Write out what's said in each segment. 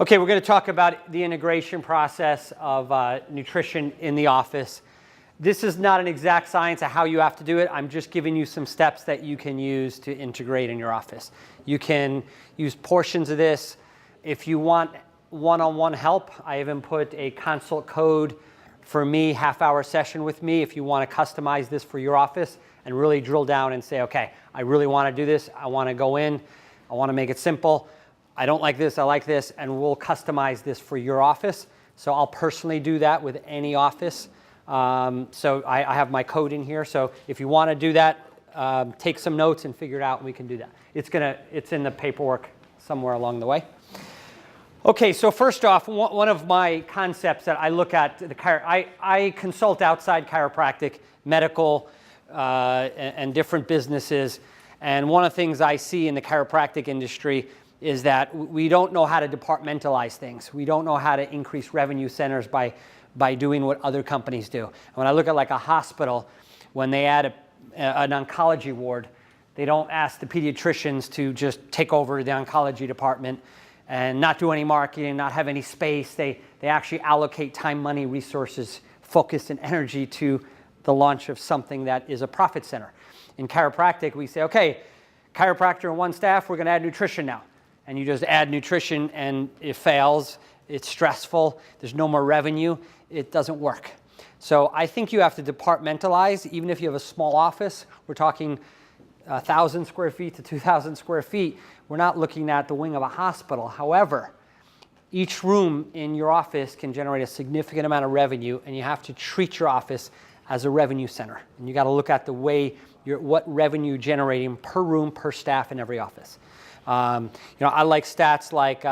Okay, we're going to talk about the integration process of nutrition in the office. This is not an exact science of how you have to do it. I'm just giving you some steps that you can use to integrate in your office. You can use portions of this. If you want one-on-one help, I even put a consult code for me, half-hour session with me, if you want to customize this for your office and really drill down and say, okay, I really want to do this. I want to go in. I want to make it simple. I don't like this, I like this, and we'll customize this for your office. So I'll personally do that with any office. So I have my code in here. So if you want to do that, take some notes and figure it out, and we can do that. It's in the paperwork somewhere along the way. Okay, so first off, one of my concepts that I look at, I consult outside chiropractic, medical, and different businesses. And one of the things I see in the chiropractic industry is that we don't know how to departmentalize things. We don't know how to increase revenue centers by doing what other companies do. And when I look at like a hospital, when they add an oncology ward, they don't ask the pediatricians to just take over the oncology department and not do any marketing, not have any space. They actually allocate time, money, resources, focus, and energy to the launch of something that is a profit center. In chiropractic, we say, okay, chiropractor and one staff, we're going to add nutrition now. And you just add nutrition and it fails, it's stressful, there's no more revenue, it doesn't work. So I think you have to departmentalize, even if you have a small office. We're talking 1,000 square feet to 2,000 square feet. We're not looking at the wing of a hospital. However, each room in your office can generate a significant amount of revenue, and you have to treat your office as a revenue center. And you got to look at the way what revenue generating per room, per staff in every office. I like stats like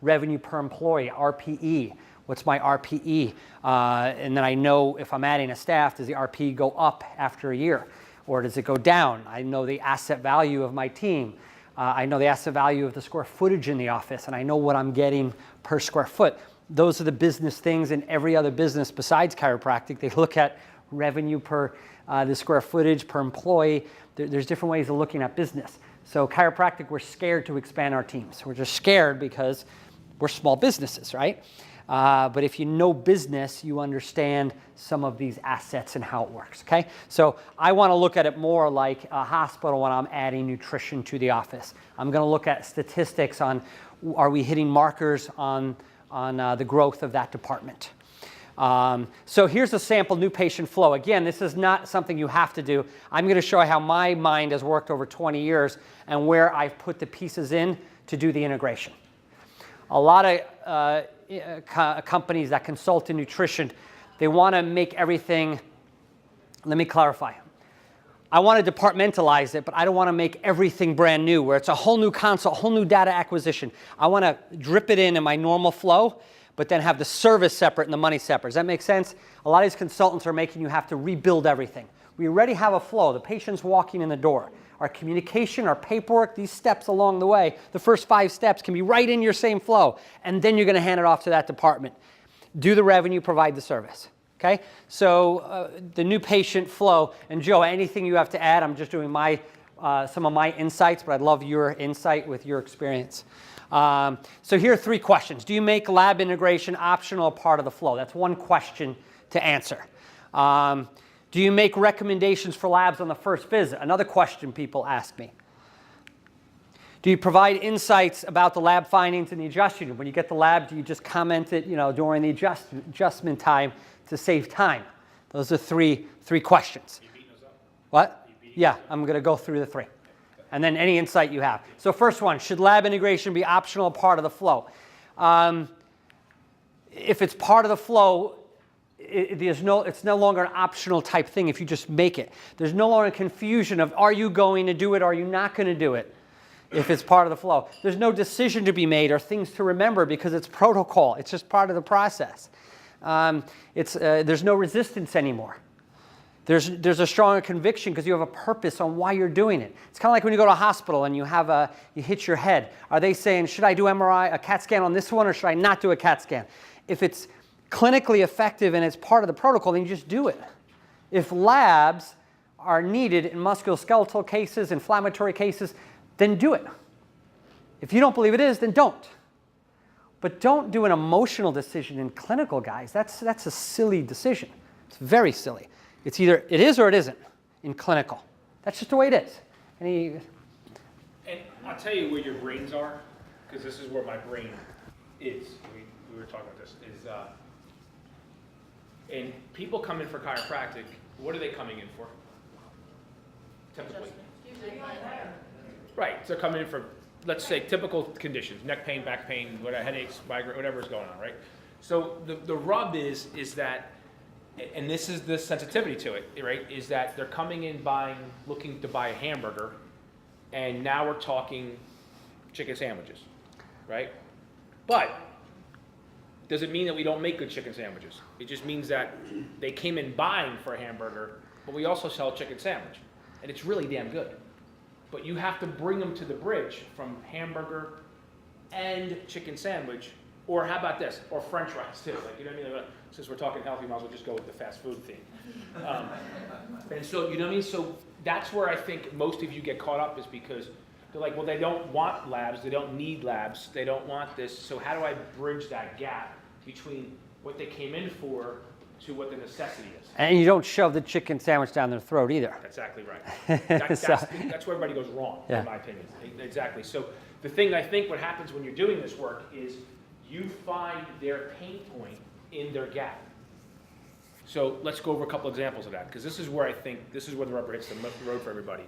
revenue per employee, RPE. What's my RPE? And then I know if I'm adding a staff, does the RPE go up after a year? Or does it go down? I know the asset value of my team. I know the asset value of the square footage in the office, and I know what I'm getting per square foot. Those are the business things in every other business besides chiropractic. They look at revenue per the square footage per employee. There's different ways of looking at business. So chiropractic, we're scared to expand our teams. We're just scared because we're small businesses, right? But if you know business, you understand some of these assets and how it works, okay? So I want to look at it more like a hospital when I'm adding nutrition to the office. I'm going to look at statistics on, are we hitting markers on the growth of that department? So here's a sample new patient flow. Again, this is not something you have to do. I'm going to show you how my mind has worked over 20 years and where I've put the pieces in to do the integration. A lot of companies that consult in nutrition, they want to make everything, let me clarify. I want to departmentalize it, but I don't want to make everything brand new where it's a whole new consult, whole new data acquisition. I want to drip it in my normal flow, but then have the service separate and the money separate. Does that make sense? A lot of these consultants are making you have to rebuild everything. We already have a flow. The patient's walking in the door. Our communication, our paperwork, these steps along the way, the first 5 steps can be right in your same flow, and then you're going to hand it off to that department. Do the revenue, provide the service. Okay? So the new patient flow, and Joe, anything you have to add? I'm just doing some of my insights, but I'd love your insight with your experience. So here are 3 questions. Do you make lab integration optional or part of the flow? That's one question to answer. Do you make recommendations for labs on the first visit? Another question people ask me. Do you provide insights about the lab findings in the adjusting room? When you get the lab, do you just comment it, during the adjustment time to save time? Those are three questions. You beating us up? What? Yeah, I'm going to go through the 3. And then any insight you have. So first one, should lab integration be optional or part of the flow? If it's part of the flow, it's no longer an optional type thing if you just make it. There's no longer confusion of are you going to do it, are you not going to do it if it's part of the flow. There's no decision to be made or things to remember because it's protocol. It's just part of the process. There's no resistance anymore. There's a stronger conviction because you have a purpose on why you're doing it. It's kind of like when you go to a hospital and you hit your head. Are they saying, should I do MRI, a CAT scan on this one, or should I not do a CAT scan? If it's clinically effective and it's part of the protocol, then you just do it. If labs are needed in musculoskeletal cases, inflammatory cases, then do it. If you don't believe it is, then don't. But don't do an emotional decision in clinical, guys. That's a silly decision. It's very silly. It's either it is or it isn't in clinical. That's just the way it is. And I'll tell you where your brains are, because this is where my brain is. We were talking about this. And people come in for chiropractic. What are they coming in for? Typically. Right. They're coming in for, let's say, typical conditions: neck pain, back pain, headaches, migraine, whatever's going on, right? So the rub is that, and this is the sensitivity to it, right? Is that they're coming in looking to buy a hamburger, and now we're talking chicken sandwiches, right? But does it mean that we don't make good chicken sandwiches? It just means that they came in buying for a hamburger, but we also sell a chicken sandwich, and it's really damn good. But you have to bring them to the bridge from hamburger and chicken sandwich, or how about this, or French fries too. Like, you know what I mean? Since we're talking healthy, might as well just go with the fast food theme. And so, you know what I mean? So that's where I think most of you get caught up, is because they're like, well, they don't want labs, they don't need labs, they don't want this. So how do I bridge that gap between what they came in for to what the necessity is? And you don't shove the chicken sandwich down their throat either. That's exactly right. That's where everybody goes wrong, in my opinion. Exactly. So the thing I think what happens when you're doing this work is you find their pain point in their gap. So let's go over a couple examples of that, because this is where I think, this is where the rubber hits the road for everybody.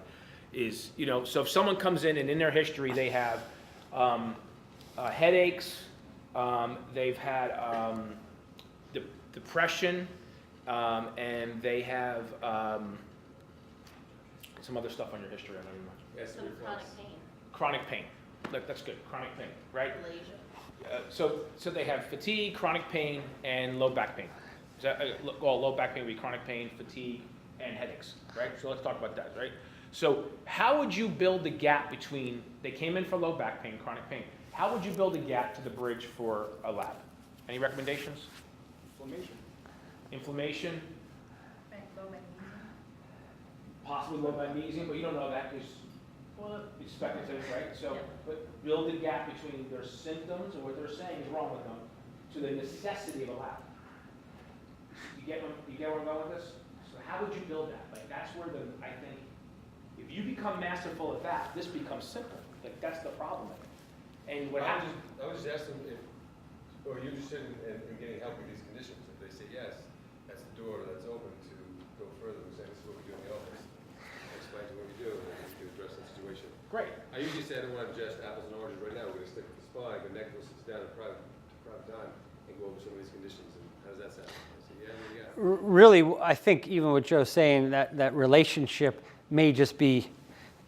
Is, you know, so if someone comes in and in their history they have headaches, they've had depression, and they have some other stuff on your history. I don't know much. Chronic pain. Chronic pain. That's good. Chronic pain, right? So they have fatigue, chronic pain, and low back pain. Low back pain would be chronic pain, fatigue, and headaches, right? So let's talk about that, right? So how would you build the gap between, they came in for low back pain, chronic pain. How would you build a gap to the bridge for a lab? Any recommendations? Inflammation. Low magnesium. Possibly low magnesium, but you don't know that because, well, it's speculative, right? So, but build a gap between their symptoms and what they're saying is wrong with them to the necessity of a lab. You get where I'm going with this? So how would you build that? Like, that's where I think, if you become masterful at that, this becomes simple. Like, that's the problem. And what happens? I would just ask them if, or you're interested in getting help with these conditions. If they say yes, that's the door that's open to go further and say, this is what we do in the office. Explain to what we do, and then we can address the situation. Great. I usually say I don't want to just apples and oranges right now. We're going to stick with the spine, but next we'll sit down in private time and go over some of these conditions. And how does that sound? I say, yeah. Really, I think even what Joe's saying, that relationship may just be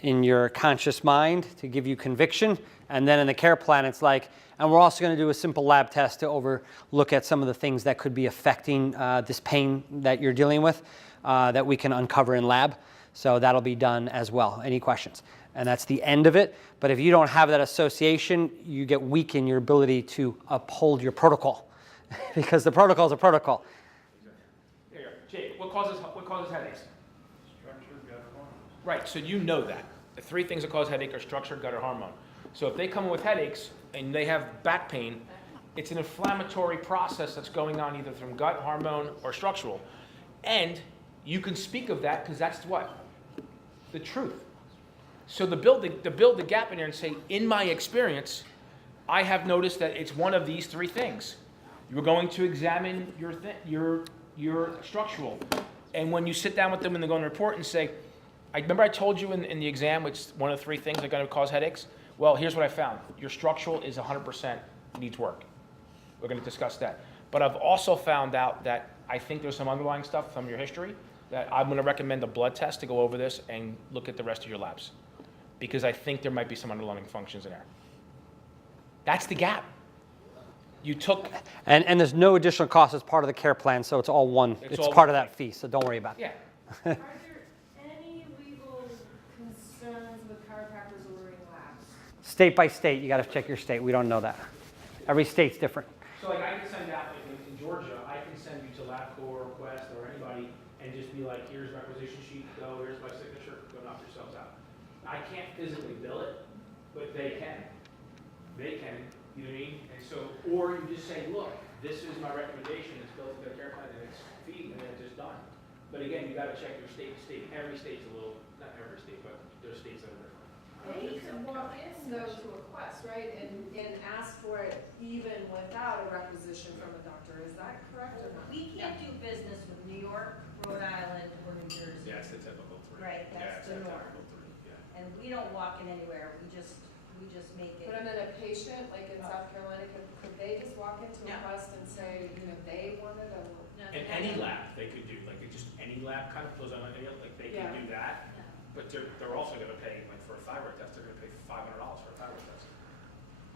in your conscious mind to give you conviction, and then in the care plan it's like, and we're also going to do a simple lab test to look at some of the things that could be affecting this pain that you're dealing with that we can uncover in lab. So that'll be done as well. Any questions? And that's the end of it. But if you don't have that association, you get weak in your ability to uphold your protocol because the protocol is a protocol. There you go. Jake, what causes headaches? Structure, gut, hormone. Right, so you know that. The three things that cause headache are structure, gut, or hormone. So if they come in with headaches and they have back pain, it's an inflammatory process that's going on either from gut, hormone, or structural. And you can speak of that because that's what? The truth. So to build the gap in there and say, in my experience, I have noticed that it's one of these three things. You're going to examine your structural. And when you sit down with them and they go on the report and say, I remember I told you in the exam, which one of the three things that are going to cause headaches. Well, here's what I found. Your structural is 100% needs work. We're going to discuss that. But I've also found out that I think there's some underlying stuff from your history that I'm going to recommend a blood test to go over this and look at the rest of your labs. Because I think there might be some underlying functions in there. That's the gap. You took... And there's no additional cost as part of the care plan, so it's all one. It's all part of that fee, so don't worry about it. Yeah. Are there any legal concerns with chiropractors ordering labs? State by state, you got to check your state. We don't know that. Every state's different. So like I can send out, in Georgia, I can send you to LabCorp, Quest, or anybody, and just be like, here's requisition sheet, go, here's my signature, go knock yourselves out. I can't physically bill it, but they can. They can, You know what I mean? And so, or you just say, look, this is my recommendation, it's built into the care plan, and it's feed, and then it's just done. But again, you gotta check your state to state. Every state's a little, not every state, but there's states that are different. They can walk in though to a Quest, right, and ask for it even without a requisition from a doctor, is that correct or not? We can't do business with New York, Rhode Island, or New Jersey. Yeah, it's the typical three. Right, Yeah, that's it's the that norm. typical three, yeah. And we don't walk in anywhere, we just make it. But I mean, a patient, like in South Carolina, could they just walk into a No. Quest and say, you know, they wanted a, And any lab they could do, like just any lab kind of goes on, any, like they Yeah. can do that, but they're also gonna pay, like for a thyroid test, they're gonna pay $500 for a thyroid test.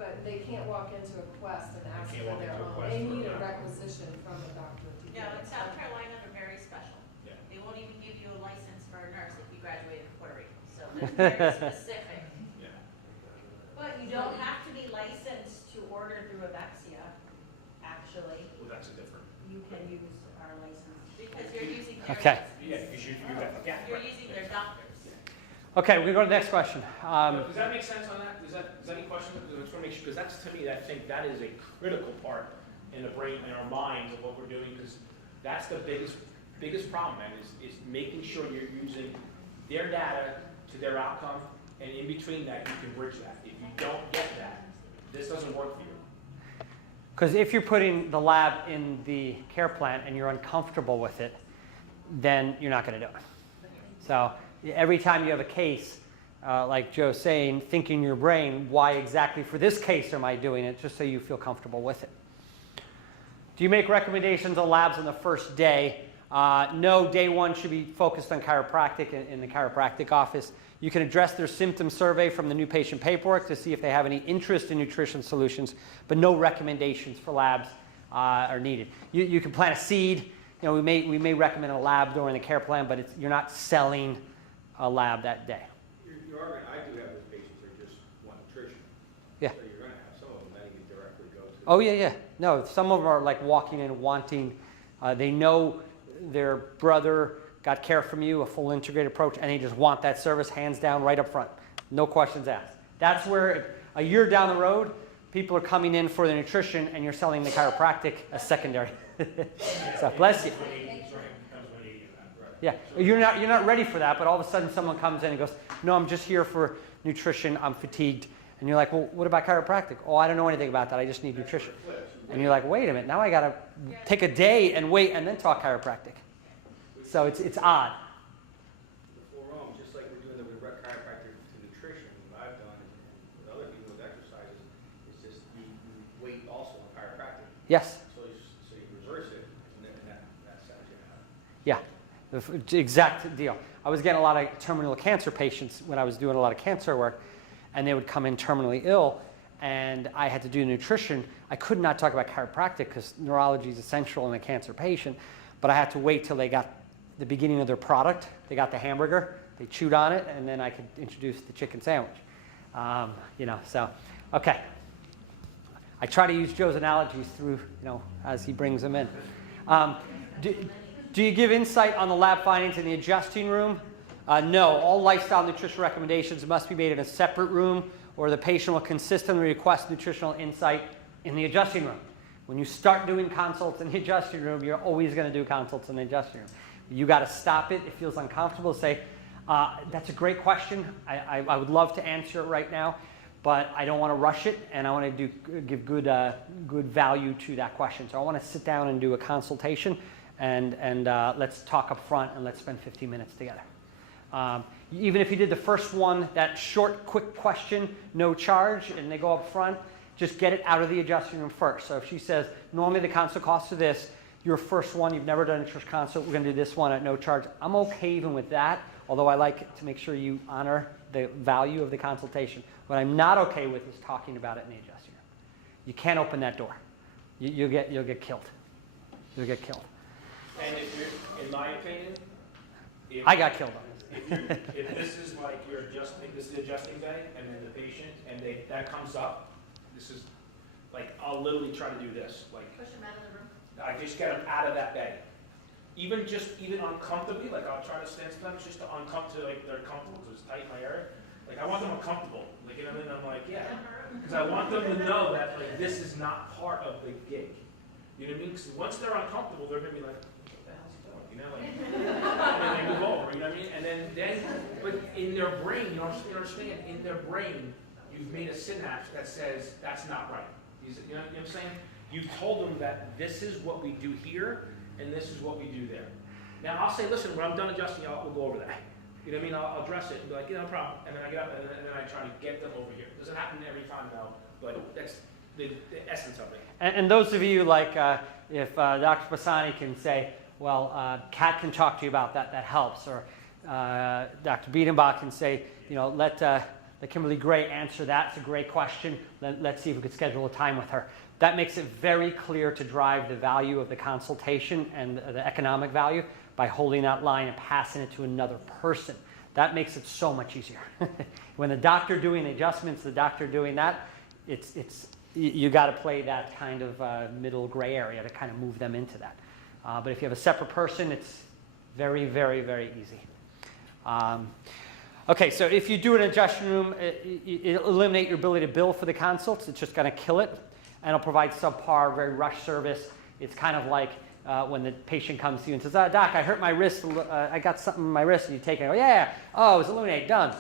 but they can't walk into a Quest and ask can't for walk their into a own. Quest They for need a that. requisition from a doctor to do No, in it. South Carolina, they're very special. Yeah. They won't even give you a license for a nurse if you graduated from Puerto Rico, so they're very specific. Yeah. But you don't have to be licensed to order through Avexia, actually. Well, that's a different. You can use our license, because you're using their Okay. license. Yeah, because you got, yeah. You're right. using their doctors. Okay, we go to the next question. Does that make sense on that? Is that any question? I just want to make sure, because that's to me, I think that is a critical part in the brain, in our minds of what we're doing, because that's the biggest problem, man, is making sure you're using their data to their outcome, and in between that, you can bridge that. If you don't get that, this doesn't work for you. Because if you're putting the lab in the care plan and you're uncomfortable with it, then you're not going to do it. So every time you have a case, like Joe's saying, think in your brain, why exactly for this case am I doing it, just so you feel comfortable with it. Do you make recommendations on labs on the first day? No, day one should be focused on chiropractic in the chiropractic office. You can address their symptom survey from the new patient paperwork to see if they have any interest in nutrition solutions, but no recommendations for labs are needed. You can plant a seed. You know, we may recommend a lab during the care plan, but you're not selling a lab that day. You are, I do have those patients that just want nutrition. Yeah. So you're gonna have some of them that you can directly go to. Oh, yeah. No, some of them are like walking in wanting, they know their brother got care from you, a full integrated approach, and they just want that service hands down right up front. No questions asked. That's where a year down the road, people are coming in for the nutrition and you're selling the chiropractic as secondary. So bless you. Yeah, you're not ready for that, but all of a sudden someone comes in and goes, no, I'm just here for nutrition, I'm fatigued. And you're like, well, what about chiropractic? Oh, I don't know anything about that, I just need nutrition. And you're like, wait a minute, now I got to take a day and wait and then talk chiropractic. So it's odd. Before Rome, just like we're doing the direct chiropractic to nutrition, what I've done and with other people with exercises, is just you wait also on chiropractic. Yes. So you reverse it, and then that sends you out. Yeah, the exact deal. I was getting a lot of terminal cancer patients when I was doing a lot of cancer work, and they would come in terminally ill, and I had to do nutrition. I could not talk about chiropractic because neurology is essential in a cancer patient, but I had to wait till they got the beginning of their product. They got the hamburger, they chewed on it, and then I could introduce the chicken sandwich. So, okay. I try to use Joe's analogies through, as he brings them in. Do you give insight on the lab findings in the adjusting room? No, all lifestyle nutrition recommendations must be made in a separate room, or the patient will consistently request nutritional insight in the adjusting room. When you start doing consults in the adjusting room, you're always going to do consults in the adjusting room. You got to stop it. It feels uncomfortable. Say, that's a great question. I would love to answer it right now, but I don't want to rush it, and I want to give good value to that question. So I want to sit down and do a consultation, and let's talk up front, and let's spend 15 minutes together. Even if you did the first one, that short, quick question, no charge, and they go up front, just get it out of the adjusting room first. So if she says, normally the consult costs are this, your first one, you've never done a nutrition consult, we're going to do this one at no charge. I'm okay even with that, although I like to make sure you honor the value of the consultation. What I'm not okay with is talking about it in the adjusting room. You can't open that door. You'll get killed. You'll get killed. And if you're, in my opinion, I got killed on this. if this is like you're adjusting, this is adjusting day, and then the patient, and that comes up, this is like, I'll literally try to do this. Like, Push them out of the room. I just get them out of that bay. Even uncomfortably, like I'll try to stand to them just to like they're comfortable, so it's tight in my area. Like, I want them uncomfortable. Like, you know what I mean? I'm like, yeah. Because I want them to know that, like, this is not part of the gig. You know what I mean? Because once they're uncomfortable, they're going to be like, what the hell's he doing? You know, like, and then they move over, you know what I mean? And then, but in their brain, you understand, in their brain, you've made a synapse that says, that's not right. You know what I'm saying? You told them that this is what we do here, and this is what we do there. Now, I'll say, listen, when I'm done adjusting, we'll go over that. You know what I mean? I'll address it and be like, yeah, no problem. And then I get up and then I try to get them over here. Doesn't happen every time, though, but that's the essence of it. And those of you, like, if Dr. Pisani can say, well, Kat can talk to you about that, that helps. Or Dr. Biedenbach can say, you know, let Kimberly Gray answer that. It's a great question. Let's see if we could schedule a time with her. That makes it very clear to drive the value of the consultation and the economic value by holding that line and passing it to another person. That makes it so much easier. When the doctor doing the adjustments, the doctor doing that, you got to play that kind of middle gray area to kind of move them into that. But if you have a separate person, it's very, very, very easy. Okay, so if you do an adjustment room, it'll eliminate your ability to bill for the consults. It's just going to kill it. And it'll provide subpar, very rush service. It's kind of like when the patient comes to you and says, Doc, I hurt my wrist. I got something in my wrist. And you take it and go, yeah, oh, it was illuminate, done.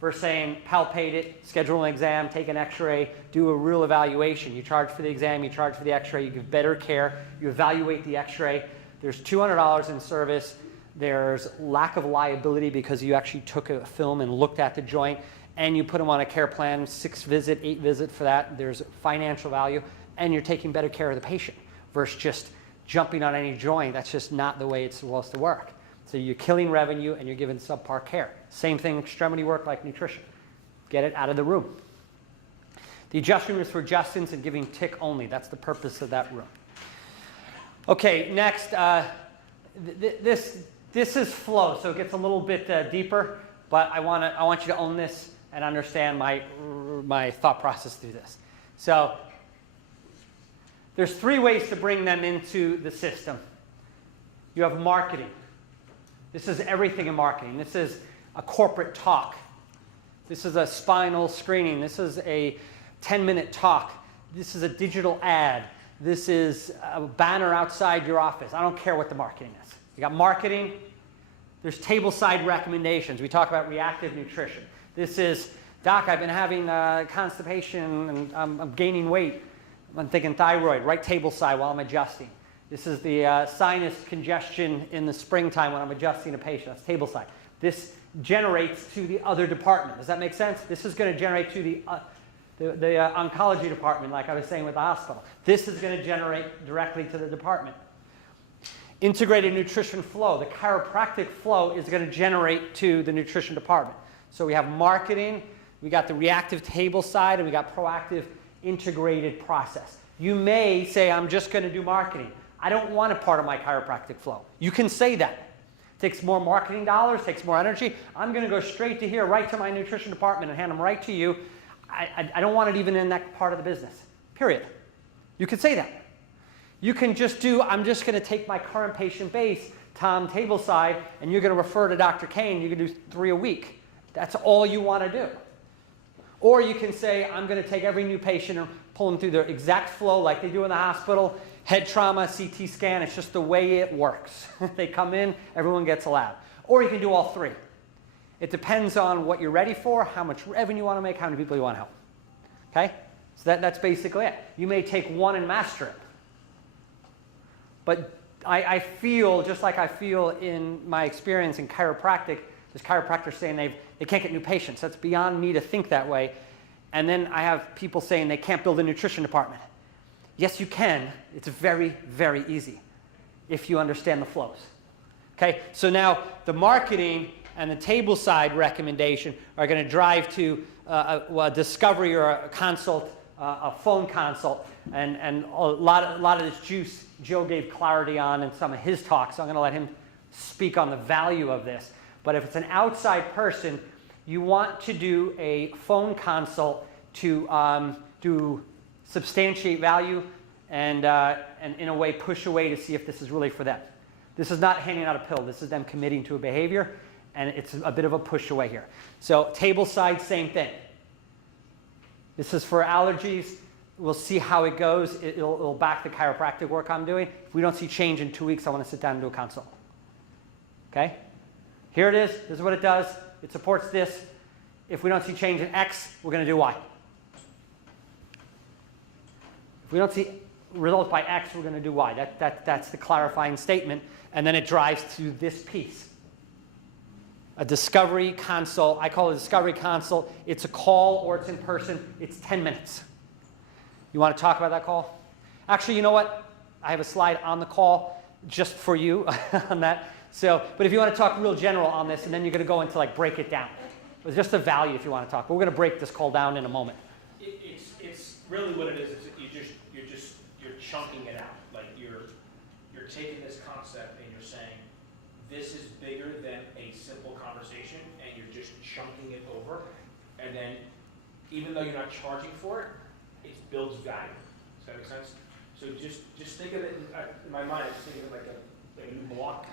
Versus saying, palpate it, schedule an exam, take an x-ray, do a real evaluation. You charge for the exam, you charge for the x-ray, you give better care, you evaluate the x-ray. There's $200 in service. There's lack of liability because you actually took a film and looked at the joint, and you put them on a care plan, 6 visit, 8 visit for that. There's financial value, and you're taking better care of the patient versus just jumping on any joint. That's just not the way it's supposed to work. So you're killing revenue and you're giving subpar care. Same thing, extremity work like nutrition. Get it out of the room. The adjustment room is for adjustants and giving tick only. That's the purpose of that room. Okay, next, this is flow, so it gets a little bit deeper, but I want you to own this and understand my thought process through this. So there's 3 ways to bring them into the system. You have marketing. This is everything in marketing. This is a corporate talk. This is a spinal screening. This is a 10-minute talk. This is a digital ad. This is a banner outside your office. I don't care what the marketing is. You got marketing. There's table-side recommendations. We talk about reactive nutrition. This is, Doc, I've been having constipation and I'm gaining weight. I'm thinking thyroid, right table side while I'm adjusting. This is the sinus congestion in the springtime when I'm adjusting a patient. That's table side. This generates to the other department. Does that make sense? This is going to generate to the oncology department, like I was saying with the hospital. This is going to generate directly to the department. Integrated nutrition flow. The chiropractic flow is going to generate to the nutrition department. So we have marketing, we got the reactive table side, and we got proactive integrated process. You may say, I'm just going to do marketing. I don't want a part of my chiropractic flow. You can say that. It takes more marketing dollars, takes more energy. I'm going to go straight to here, right to my nutrition department and hand them right to you. I don't want it even in that part of the business, period. You can say that. You can just do, I'm just going to take my current patient base, Tom Tableside, and you're going to refer to Dr. Kane. You can do 3 a week. That's all you want to do. Or you can say, I'm going to take every new patient and pull them through their exact flow like they do in the hospital, head trauma, CT scan. It's just the way it works. They come in, everyone gets a lab. Or you can do all 3. It depends on what you're ready for, how much revenue you want to make, how many people you want to help. Okay? So that's basically it. You may take one and master it. But I feel, just like I feel in my experience in chiropractic, there's chiropractors saying they can't get new patients. That's beyond me to think that way. And then I have people saying they can't build a nutrition department. Yes, you can. It's very, very easy if you understand the flows. Okay? So now the marketing and the table side recommendation are going to drive to a discovery or a consult, a phone consult. And a lot of this juice Joe gave clarity on in some of his talks. So I'm going to let him speak on the value of this. But if it's an outside person, you want to do a phone consult to substantiate value and in a way push away to see if this is really for them. This is not handing out a pill. This is them committing to a behavior and it's a bit of a push away here. So table side, same thing. This is for allergies. We'll see how it goes. It'll back the chiropractic work I'm doing. If we don't see change in 2 weeks, I want to sit down and do a consult. Okay? Here it is. This is what it does. It supports this. If we don't see change in X, we're going to do Y. If we don't see results by X, we're going to do Y. That's the clarifying statement. And then it drives to this piece. A discovery consult. I call it a discovery consult. It's a call or it's in person. It's 10 minutes. You want to talk about that call? Actually, you know what? I have a slide on the call just for you on that. So, but if you want to talk real general on this, and then you're going to go into like break it down. It's just the value if you want to talk. But we're going to break this call down in a moment. It's really what it is. You're chunking it out. Like you're taking this concept and you're saying this is bigger than a simple conversation, and you're just chunking it over. And then even though you're not charging for it, it builds value. Does that make sense? So just think of it in my mind. I'm just thinking of like a new block,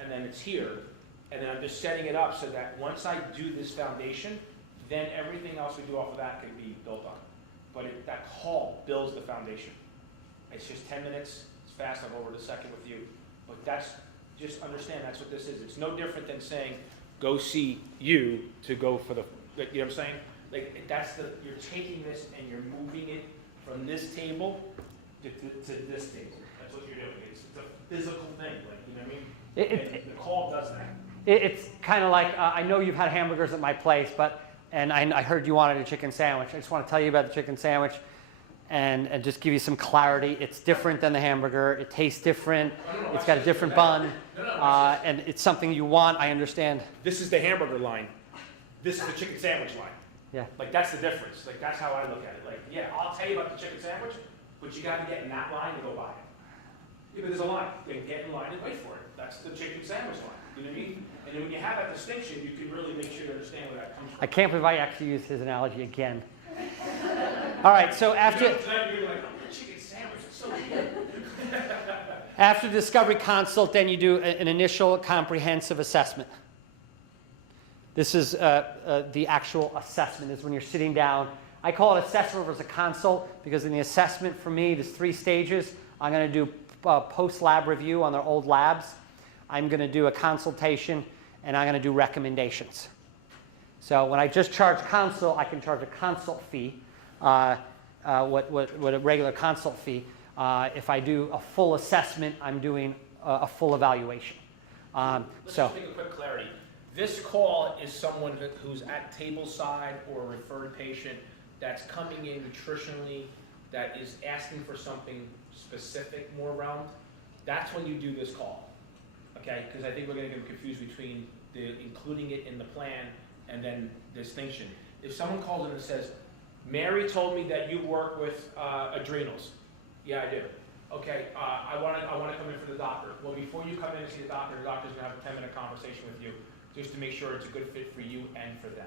and then it's here, and then I'm just setting it up so that once I do this foundation, then everything else we do off of that can be built on. But that call builds the foundation. It's just 10 minutes. It's fast. I'll go over it a second with you. But just understand that's what this is. It's no different than saying go see you to go for the. You know what I'm saying? Like you're taking this and you're moving it from this table to this table. That's what you're doing. It's a physical thing, like, you know what I mean? And the call does that. It's kind of like, I know you've had hamburgers at my place, and I heard you wanted a chicken sandwich. I just want to tell you about the chicken sandwich and just give you some clarity. It's different than the hamburger. It tastes different. It's got a different bun. And it's something you want. I understand. This is the hamburger line. This is the chicken sandwich line. Yeah. Like, that's the difference. Like, that's how I look at it. Like, yeah, I'll tell you about the chicken sandwich, but you got to get in that line to go buy it. Yeah, but there's a line. You can get in line and wait for it. That's the chicken sandwich line. You know what I mean? And then when you have that distinction, you can really make sure to understand where that comes from. I can't believe I actually used his analogy again. All right, so after... You're like, oh, the chicken sandwich is so good. After the discovery consult, then you do an initial comprehensive assessment. This is the actual assessment. This is when you're sitting down. I call it assessment versus a consult because in the assessment for me, there's 3 stages. I'm going to do post-lab review on their old labs. I'm going to do a consultation, and I'm going to do recommendations. So when I just charge consult, I can charge a consult fee, what a regular consult fee. If I do a full assessment, I'm doing a full evaluation. Let's just make a quick clarity. This call is someone who's at table side or a referred patient that's coming in nutritionally, that is asking for something specific, more round. That's when you do this call, okay? Because I think we're going to get confused between including it in the plan and then distinction. If someone calls in and says, Mary told me that you work with adrenals. Yeah, I do. Okay, I want to come in for the doctor. Well, before you come in and see the doctor's going to have a 10-minute conversation with you just to make sure it's a good fit for you and for them.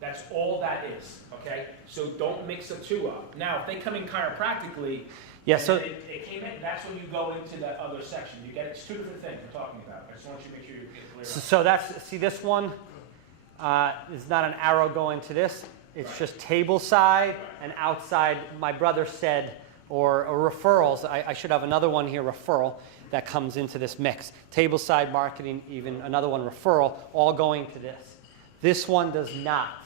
That's all that is, okay? So don't mix the two up. Now, if they come in chiropractically, yeah, so they came in, that's when you go into that other section. You get it's 2 different things I'm talking about. I just want you to make sure you get clear. So that's, see this one is not an arrow going to this. It's just table side and outside. My brother said, or referrals. I should have another one here, referral, that comes into this mix. Table side marketing, even another one, referral, all going to this. This one does not.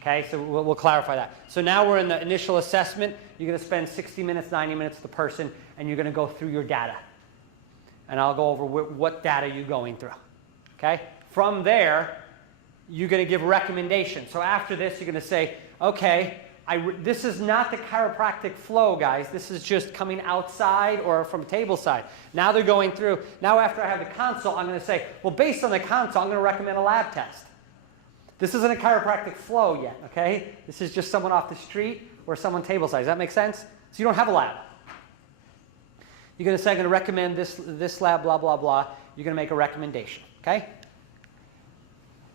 Okay, so we'll clarify that. So now we're in the initial assessment. You're going to spend 60 minutes, 90 minutes with the person, and you're going to go through your data. And I'll go over what data you're going through. Okay? From there, you're going to give recommendations. So after this, you're going to say, okay, this is not the chiropractic flow, guys. This is just coming outside or from table side. Now they're going through. Now after I have the consult, I'm going to say, well, based on the consult, I'm going to recommend a lab test. This isn't a chiropractic flow yet, okay? This is just someone off the street or someone table side. Does that make sense? So you don't have a lab. You're going to say, I'm going to recommend this lab, blah, blah, blah. You're going to make a recommendation, okay?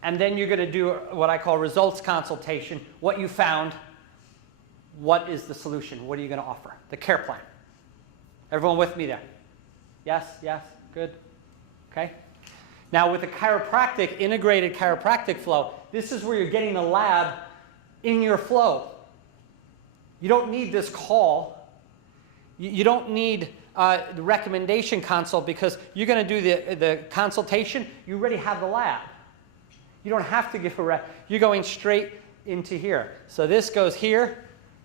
And then you're going to do what I call results consultation. What you found, what is the solution? What are you going to offer? The care plan. Everyone with me there? Yes, yes, good, okay? Now with the chiropractic, integrated chiropractic flow, this is where you're getting the lab in your flow. You don't need this call. You don't need the recommendation consult because you're going to do the consultation. You already have the lab. You don't have to give a you're going straight into here. So this goes here,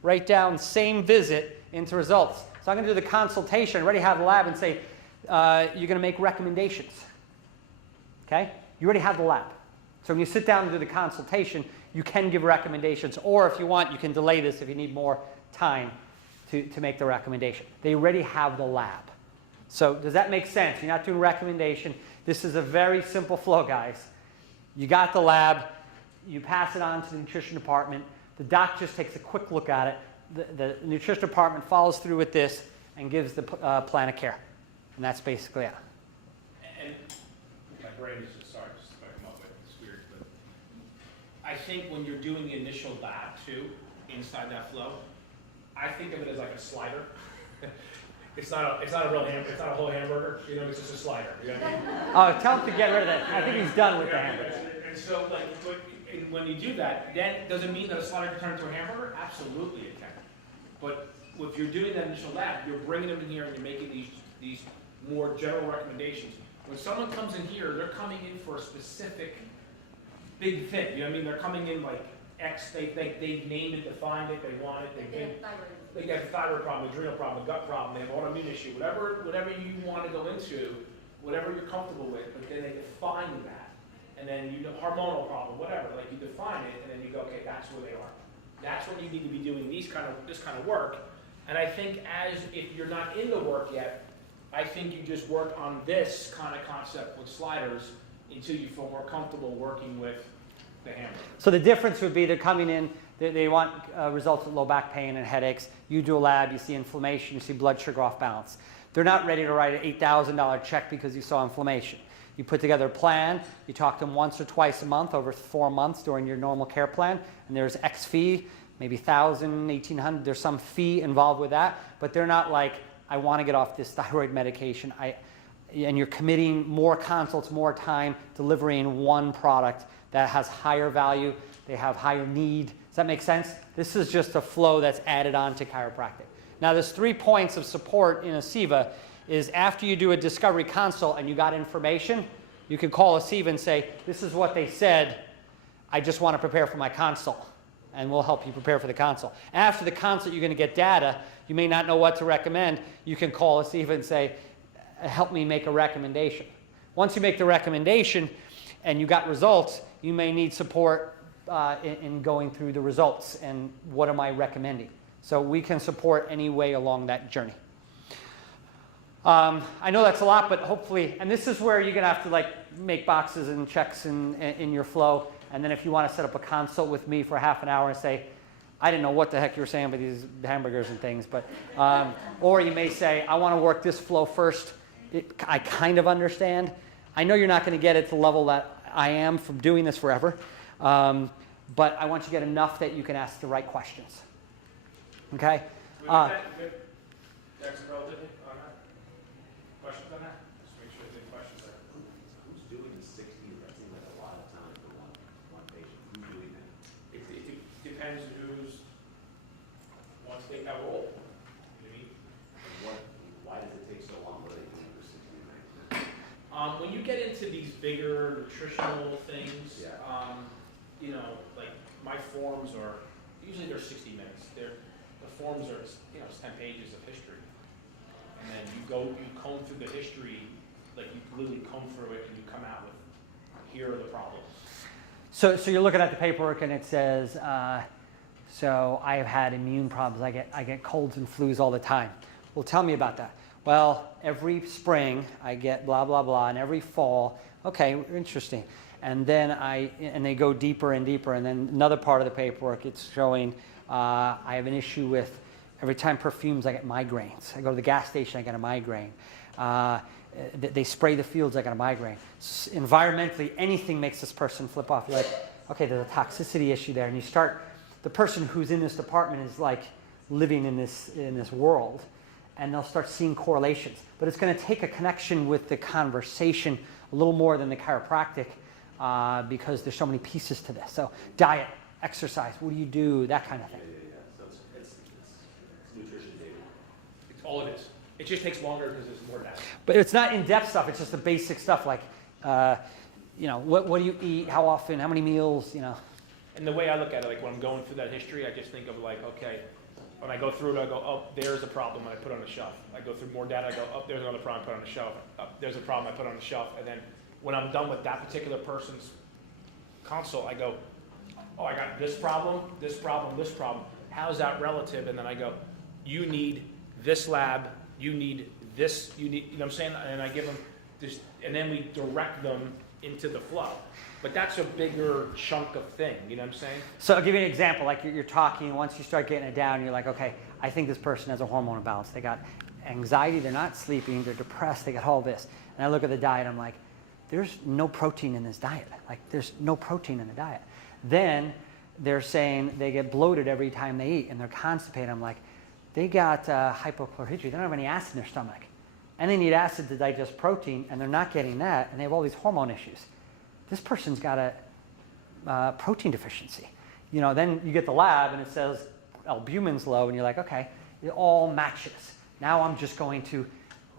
right down, same visit into results. So I'm going to do the consultation, already have the lab, and say, you're going to make recommendations. Okay? You already have the lab. So when you sit down and do the consultation, you can give recommendations. Or if you want, you can delay this if you need more time to make the recommendation. They already have the lab. So does that make sense? You're not doing recommendation. This is a very simple flow, guys. You got the lab. You pass it on to the nutrition department. The doc just takes a quick look at it. The nutrition department follows through with this and gives the plan of care. And that's basically it. And my brain is just, sorry, just what I come up with, it's weird, but I think when you're doing the initial lab too, inside that flow, I think of it as like a slider. It's not a real hamburger, it's not a whole hamburger, you know, it's just a slider, you know what I mean? Oh, tell him to get rid of that. I think he's done with the Yeah, hamburger. and so, like, when you do that, then does it mean that a slider can turn into a hamburger? Absolutely it can. But if you're doing that initial lab, you're bringing them in here and you're making these more general recommendations. When someone comes in here, they're coming in for a specific big thing. You know what I mean? They're coming in like X, they named it, defined it, they want it, they got a thyroid problem, adrenal problem, a gut problem, they have an autoimmune issue, whatever you want to go into, whatever you're comfortable with, but then they define that. And then you know, hormonal problem, whatever, like you define it, and then you go, okay, that's where they are. That's when you need to be doing this kind of work. And I think if you're not in the work yet, I think you just work on this kind of concept with sliders until you feel more comfortable working with the hammer. So the difference would be they're coming in, they want results with low back pain and headaches. You do a lab, you see inflammation, you see blood sugar off balance. They're not ready to write an $8,000 check because you saw inflammation. You put together a plan, you talk to them once or twice a month over 4 months during your normal care plan, and there's X fee, maybe $1,000, $1,800, there's some fee involved with that, but they're not like, I want to get off this thyroid medication, and you're committing more consults, more time, delivering one product that has higher value, they have higher need. Does that make sense? This is just a flow that's added on to chiropractic. Now there's 3 points of support in ASIVA. Is after you do a discovery consult and you got information, you can call ASIVA and say, this is what they said, I just want to prepare for my consult, and we'll help you prepare for the consult. After the consult, you're going to get data. You may not know what to recommend. You can call ASIVA and say, help me make a recommendation. Once you make the recommendation and you got results, you may need support in going through the results and what am I recommending. So we can support any way along that journey. I know that's a lot, but hopefully, and this is where you're going to have to like make boxes and checks in your flow. And then if you want to set up a consult with me for half an hour and say, I didn't know what the heck you were saying about these hamburgers and things, but, or you may say, I want to work this flow first. I kind of understand. I know you're not going to get it to the level that I am from doing this forever, but I want you to get enough that you can ask the right questions. Okay? Next relatively on that? Questions on that? Just make sure there's any questions there. Who's doing the 60? That seems like a lot of time for one patient. Who's doing that? It depends who's wants to take that role. You know what I mean? And why does it take so long for they to do 60 and 90? When you get into these bigger nutritional things, Yeah. you know, like my forms are usually they're 60 minutes. The forms are, you know, it's 10 pages of history. And then you comb through the history, like you literally comb through it and you come out with, here are the problems. So you're looking at the paperwork and it says, so I have had immune problems. I get colds and flus all the time. Well, tell me about that. Well, every spring I get blah, blah, blah, and every fall, okay, interesting. And then and they go deeper and deeper. And then another part of the paperwork, it's showing I have an issue with every time perfumes, I get migraines. I go to the gas station, I get a migraine. They spray the fields, I get a migraine. Environmentally, anything makes this person flip off. You're like, okay, there's a toxicity issue there. And you start, the person who's in this department is like living in this world. And they'll start seeing correlations. But it's going to take a connection with the conversation a little more than the chiropractic because there's so many pieces to this. So diet, exercise, what do you do, that kind of thing. Yeah. So it's nutrition data. It's all it is. It just takes longer because there's more data. But it's not in-depth stuff. It's just the basic stuff like, what do you eat, how often, how many meals, And the way I look at it, like when I'm going through that history, I just think of like, okay, when I go through it, I go, oh, there's a problem, and I put it on the shelf. I go through more data, I go, oh, there's another problem, I put it on the shelf. Oh, there's a problem, I put it on the shelf. And then when I'm done with that particular person's consult, I go, oh, I got this problem, this problem, this problem. How's that relative? And then I go, you need this lab, you need this, you know what I'm saying? And I give them this, and then we direct them into the flow. But that's a bigger chunk of thing, you know what I'm saying? So I'll give you an example. Like you're talking, once you start getting it down, you're like, okay, I think this person has a hormone imbalance. They got anxiety, they're not sleeping, they're depressed, they got all this. And I look at the diet, I'm like, there's no protein in this diet. Like there's no protein in the diet. Then they're saying they get bloated every time they eat and they're constipated. I'm like, they got hypochlorhydria. They don't have any acid in their stomach. And they need acid to digest protein, and they're not getting that, and they have all these hormone issues. This person's got a protein deficiency. Then you get the lab, and it says albumin's low, and you're like, okay, it all matches. Now I'm just going to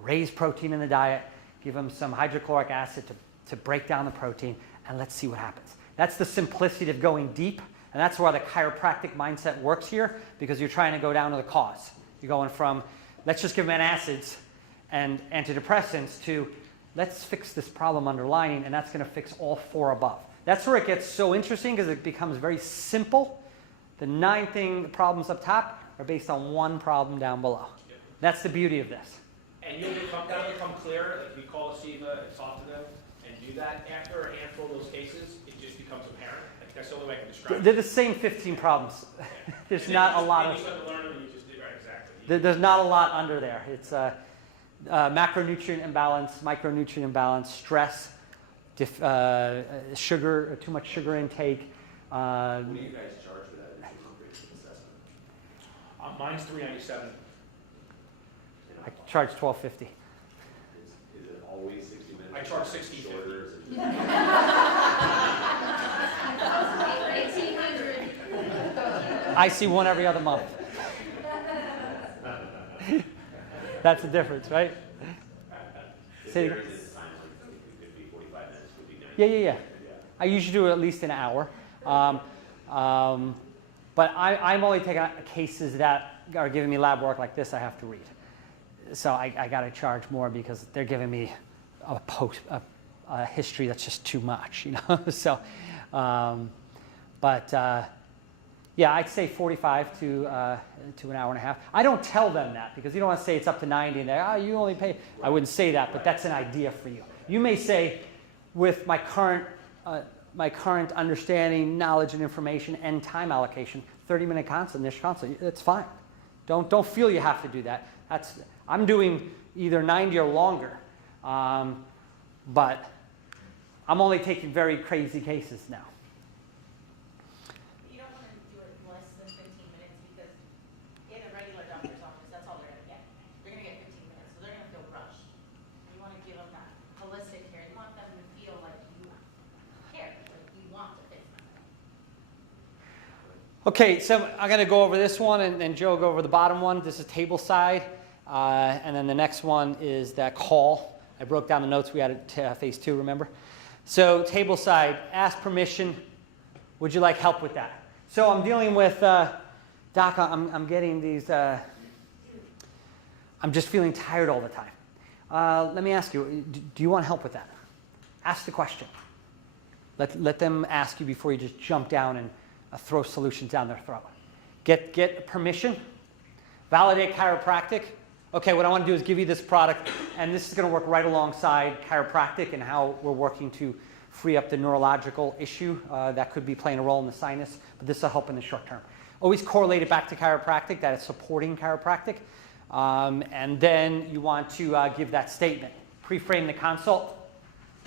raise protein in the diet, give them some hydrochloric acid to break down the protein, and let's see what happens. That's the simplicity of going deep, and that's why the chiropractic mindset works here, because you're trying to go down to the cause. You're going from, let's just give them antacids and antidepressants to, let's fix this problem underlying, and that's going to fix all 4 above. That's where it gets so interesting, because it becomes very simple. The 9 problems up top are based on 1 problem down below. Yep. That's the beauty of this. And that'll become clearer, like we call Siva and talk to them and do that. After a handful of those cases, it just becomes apparent. Like that's the only way I can describe it. They're the same 15 problems. There's not a lot of... You start to learn them, and you just do right, exactly. There's not a lot under there. It's macronutrient imbalance, micronutrient imbalance, stress, sugar, too much sugar intake. What do you guys charge for that initial comprehensive assessment? Mine's $397. I charge $12.50. Is it always 60 minutes? I charge $60.50. Shorter? Is it I see one every other month. That's the difference, right? Say it again. There is times when it could be 45 minutes, could be 90. Yeah. I usually do at least an hour. But I'm only taking cases that are giving me lab work like this I have to read. So I got to charge more because they're giving me a history that's just too much, So, yeah, I'd say 45 to an hour and a half. I don't tell them that because you don't want to say it's up to 90 and they're, you only pay. I wouldn't say that, but that's an idea for you. You may say, with my current understanding, knowledge, and information, and time allocation, 30-minute initial consult, it's fine. Don't feel you have to do that. I'm doing either 90 or longer, but I'm only taking very crazy cases now. You don't want to do it less than 15 minutes because in a regular doctor's office, that's all they're going to get. They're going to get 15 minutes, so they're going to feel rushed. You want to give them that holistic care. You want them to feel like you care, like you want to fix them. Okay, so I'm going to go over this one, and Joe will go over the bottom one. This is table side, and then the next one is that call. I broke down the notes we had at phase 2, remember? So table side, ask permission. Would you like help with that? So I'm dealing with, Doc, I'm getting these, I'm just feeling tired all the time. Let me ask you, do you want help with that? Ask the question. Let them ask you before you just jump down and throw solutions down their throat. Get permission. Validate chiropractic. Okay, what I want to do is give you this product, and this is going to work right alongside chiropractic and how we're working to free up the neurological issue that could be playing a role in the sinus, but this will help in the short term. Always correlate it back to chiropractic, that it's supporting chiropractic. And then you want to give that statement. Pre-frame the consult.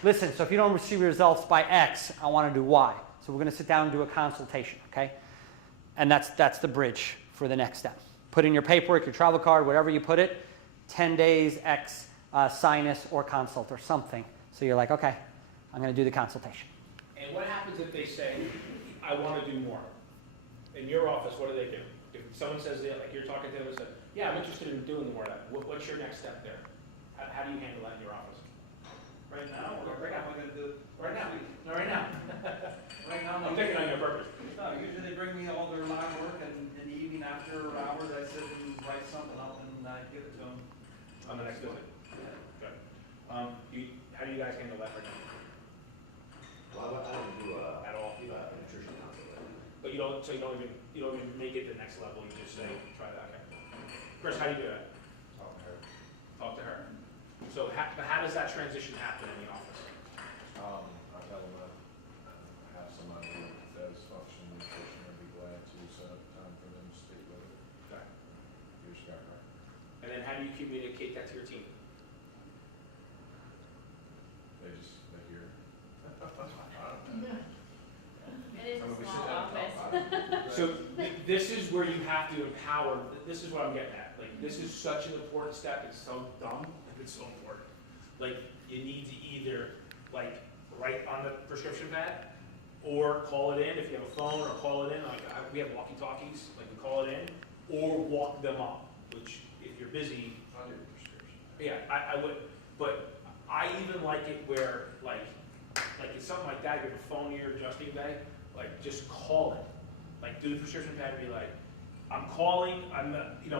Listen, so if you don't receive results by X, I want to do Y. So we're going to sit down and do a consultation, okay? And that's the bridge for the next step. Put in your paperwork, your travel card, whatever you put it, 10 days, X, sinus or consult or something, So you're like, okay, I'm going to do the consultation. And what happens if they say, I want to do more? In your office, what do they do? If someone says, like you're talking to them and said, yeah, I'm interested in doing more of that, what's your next step there? How do you handle that in your office? Right now, or right now, I'm gonna do. Right now. No, right now. Right now, I'm picking on your purpose. No, usually they bring me all their line work, and in the evening after hours, I sit and write something up and I give it to them. On the next visit. Good. How do you guys handle that right now? Well, I don't do At all? a nutrition consult. But you don't even make it to the next level, you just say, try that, okay. Chris, how do you do that? Talk to her. Talk to her. So how does that transition happen in the office? I tell them I have somebody who does functional nutrition, I'd be glad to set up time for them to speak with it. Okay. Here's got her. And then how do you communicate that to your team? They hear. It is I mean, a we small sit down and office. talk about it. So this is where you have to empower, this is what I'm getting at. Like, this is such an important step, it's so dumb, it's so important. Like, you need to either, like, write on the prescription pad, or call it in if you have a phone, or call it in, like, we have walkie-talkies, like, we call it in, or walk them up, which, if you're busy, I'll do the prescription. yeah, I would, but I even like it where, like it's something like that, you have a phone in your adjusting bag, like, just call it. Like, do the prescription pad and be like, I'm calling,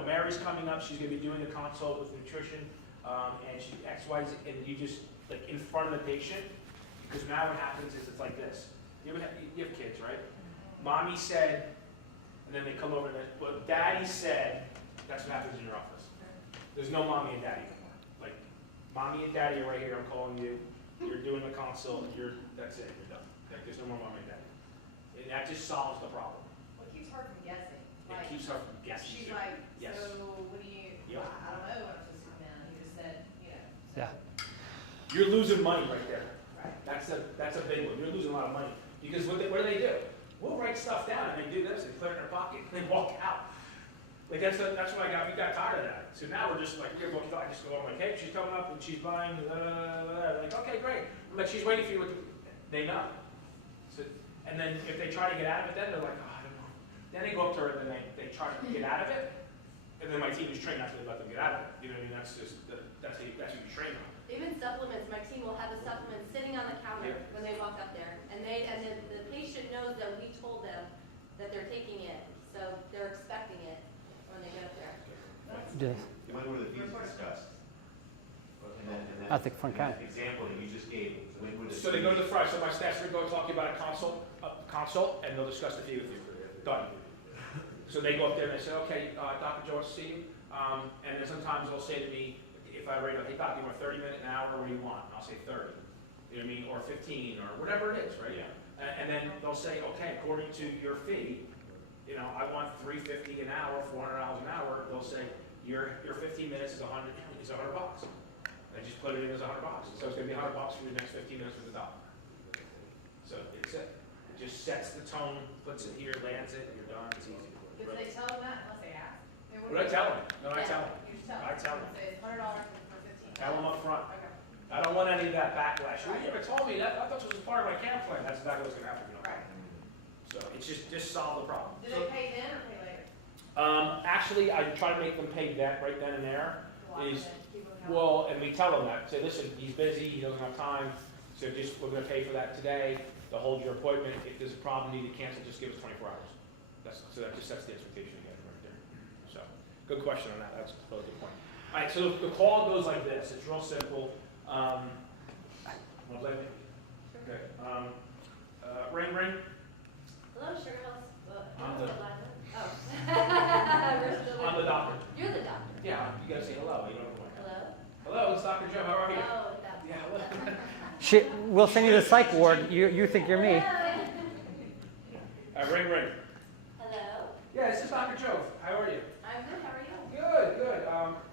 Mary's coming up, she's gonna be doing a consult with nutrition, and she X, Y, Z, and you just, like, in front of the patient, because now what happens is it's like this. You have kids, right? Mommy said, and then they come over and then, well, daddy said, that's what happens in your office. There's no mommy and daddy anymore. Like, mommy and daddy are right here, I'm calling you, you're doing a consult, that's it, you're done. Like, there's no more mommy and daddy. And that just solves the problem. Well, it keeps her from guessing. It Like, keeps her from guessing. she's too. like, Yes. so what do you, Yep. I don't know what I'm supposed to come in. He just said, so. Yeah. You're losing money right there. Right. That's a big one. You're losing a lot of money. Because what do they do? We'll write stuff down and they do this and put it in their pocket and they walk out. Like that's what we got tired of that. So now we're just like, I just go on like, hey, she's coming up and she's buying, like, okay, great. I'm like, she's waiting for you. They know. So, and then if they try to get out of it, then they're like, oh, I don't know. Then they go up to her and then they try to get out of it. And then my team is trained not to let them get out of it. You know what I mean? That's what you train on. Even supplements, my team will have a supplement sitting on the counter Yeah. when they walk up there. And the patient knows that we told them that they're taking it, so they're expecting it when they get up there. Yes. When were the fees discussed? And then At the front counter. example that you just gave, when were the So they go to the front. So my staff's going to go talk to you about a consult, and they'll discuss the fee with you. Done. So they go up there and they say, okay, Dr. Joe wants to see you. And then sometimes they'll say to me, if I rate, hey, Doc, you want 30 minutes, an hour, what do you want? And I'll say 30. You know what I mean? Or 15, or whatever it is, right? Yeah. And then they'll say, okay, according to your fee, I want $350 an hour, $400 an hour. They'll say, your 15 minutes is $100. They just put it in as $100. So it's going to be $100 for the next 15 minutes with the doctor. So it's it. It just sets the tone, puts it here, lands it, and you're done. It's easy. Do they tell them that unless they ask? What I tell them? No, I tell them. You just tell them. I tell them. Say it's $100 for 15. Tell them up front. Okay. I don't want any of that backlash. You never told me that. I thought this was part of my camp plan. That's exactly what's going to happen. Right. So it's just solve the problem. Do they pay then or pay later? Actually, I try to make them pay that right then and there. Lock Is them in, keep them going. well, and we tell them that. Say, listen, he's busy. He doesn't have time. So we're going to pay for that today. To hold your appointment. If there's a problem, you need to cancel. Just give us 24 hours. So that just sets the expectation again right there. So good question on that. That's a really good point. All right. So the call goes like this. It's real simple. Okay. Ring, ring. Hello, Sugar House. I'm the- Oh. We're still I'm the doctor. You're the doctor. Yeah, you gotta say hello. You don't know what. Hello? Hello, it's Dr. Joe. How are you? Oh, that's. Yeah, hello. We'll send you to the psych ward. You think you're me. Ring, ring. Hello? Yeah, this is Dr. Joe. How are you? I'm good, how are you? Good, good.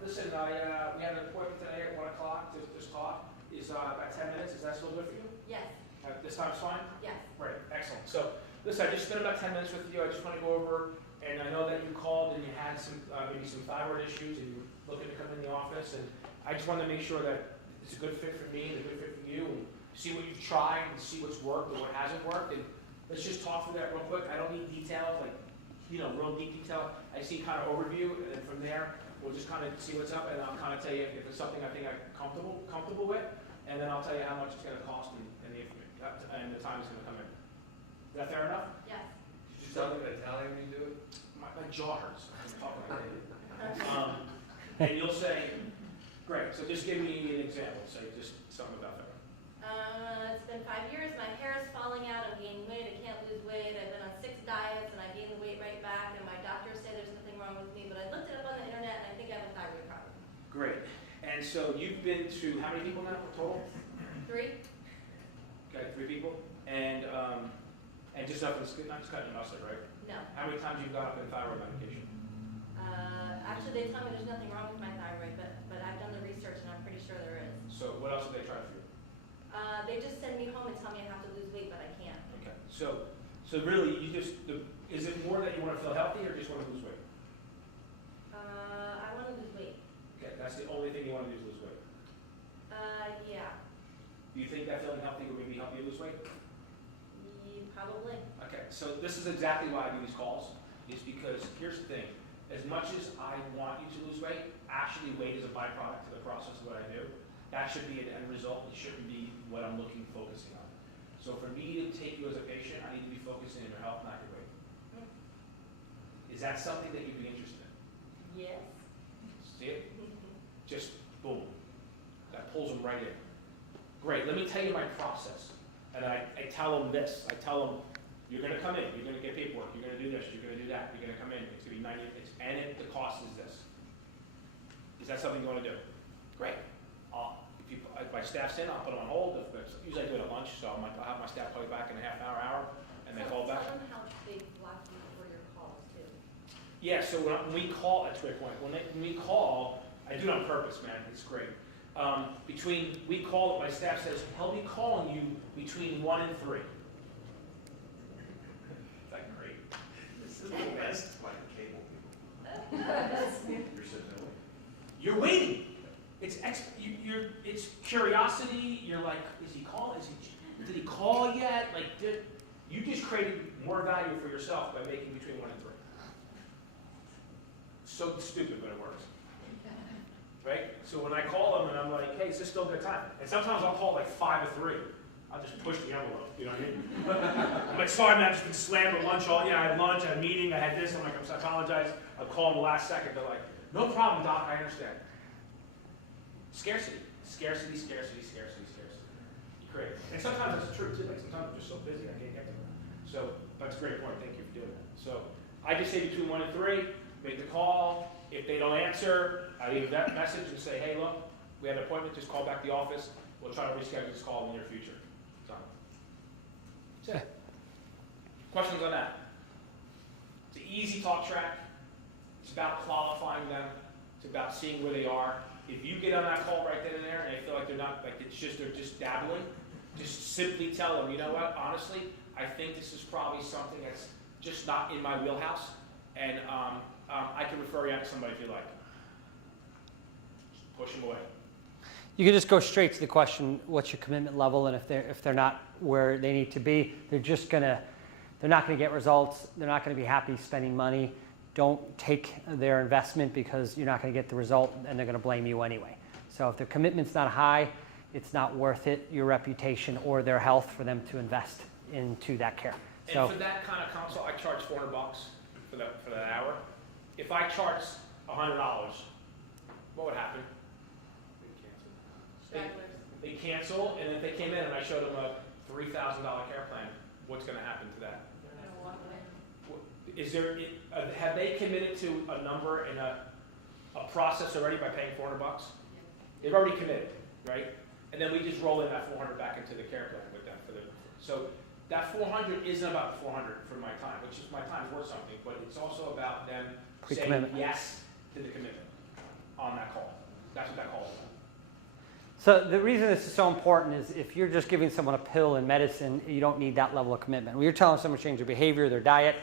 Listen, we had an appointment today at 1 o'clock to just talk. Is about 10 minutes. Is that still good for you? Yes, This time's fine? yes. Great, excellent. So, listen, I just spent about 10 minutes with you. I just want to go over, and I know that you called and you had some maybe some thyroid issues and you were looking to come in the office, and I just wanted to make sure that it's a good fit for me, and a good fit for you, and see what you've tried, and see what's worked and what hasn't worked, and let's just talk through that real quick. I don't need details, like, real deep detail. I see kind of overview, and then from there, we'll just kind of see what's up, and I'll kind of tell you if it's something I think I'm comfortable with, and then I'll tell you how much it's gonna cost and the time it's gonna come in. Is that fair enough? Yes. Did you tell them in Italian when you do it? My jaw hurts. I'm talking about it. And you'll say, great, so just give me an example, say just something about that. It's been 5 years, my hair is falling out, I'm gaining weight, I can't lose weight, I've been on 6 diets, and I gained the weight right back, and my doctors say there's nothing wrong with me, but I looked it up on the internet, and I think I have a thyroid problem. Great. And so you've been to how many people now total? 3? Okay, 3 people. And just up, not just cutting your mustard, right? No. How many times you've got up in thyroid medication? Actually, they tell me there's nothing wrong with my thyroid, but I've done the research, and I'm pretty sure there is. So what else have they tried for you? They just send me home and tell me I have to lose weight, but I can't. Okay. So really, is it more that you want to feel healthy or just want to lose weight? I want to lose weight. Okay, that's the only thing you want to do is lose weight. Yeah. Do you think that feeling healthy would maybe help you lose weight? Probably. Okay, so this is exactly why I do these calls, is because here's the thing. As much as I want you to lose weight, actually weight is a byproduct of the process of what I do. That should be an end result. It shouldn't be what I'm focusing on. So for me to take you as a patient, I need to be focusing on your health, not your weight. Is that something that you'd be interested in? Yes. See it? Just boom. That pulls them right in. Great, let me tell you my process. And I tell them this. I tell them, you're going to come in, you're going to get paperwork, you're going to do this, you're going to do that, you're going to come in, it's going to be 90, the cost is this. Is that something you want to do? Great. If my staff's in, I'll put them on hold. Usually I do it at lunch, so I'll have my staff call you back in a half hour, and they call back. Tell them how they block you for your calls, too. Yeah, so when we call, that's a great point. When we call, I do it on purpose, man. It's great. We call it, my staff says, he'll be calling you between 1 and 3. Is that great? This is the best, like cable people. You're sitting there like, You're waiting. It's curiosity. You're like, is he calling? Did he call yet? Like, you just created more value for yourself by making between 1 and 3. So stupid, but it works. Right? So when I call them and I'm like, hey, is this still a good time? And sometimes I'll call like 5 or 3. I'll just push the envelope, you know what I mean? I'm like, sorry, man, I've just been slammed with lunch all, I had lunch, I had a meeting, I had this. I'm like, I apologize. I'll call them the last second. They're like, no problem, doc, I understand. Scarcity. Scarcity, scarcity, scarcity, scarcity. You create. And sometimes that's true too. Like sometimes I'm just so busy I can't get to them. So that's a great point. Thank you for doing that. So I just say between 1 and 3, make the call. If they don't answer, I leave that message and say, hey, look, we have an appointment, just call back the office. We'll try to reschedule this call in the near future. So, that's it. Questions on that? It's an easy talk track. It's about qualifying them. It's about seeing where they are. If you get on that call right then and there and they feel like they're not, like they're just dabbling, just simply tell them, you know what, honestly, I think this is probably something that's just not in my wheelhouse, and I can refer you out to somebody if you like. Just push them away. You can just go straight to the question, what's your commitment level? And if they're not where they need to be, they're not gonna get results. They're not gonna be happy spending money. Don't take their investment because you're not gonna get the result and they're gonna blame you anyway. So if their commitment's not high, it's not worth it, your reputation or their health, for them to invest into that care. And for that kind of consult, I charge $400 for that hour. If I charge $100, what would happen? They cancel, and if they came in and I showed them a $3,000 care plan, what's going to happen to that? Is there? Have they committed to a number and a process already by paying $400? They've already committed, right? And then we just roll in that $400 back into the care plan with them so that $400 isn't about the $400 for my time, which is my time's worth something, but it's also about them saying yes to the commitment on that call. That's what that call is about. So the reason this is so important is if you're just giving someone a pill and medicine, you don't need that level of commitment. When you're telling someone to change their behavior, their diet,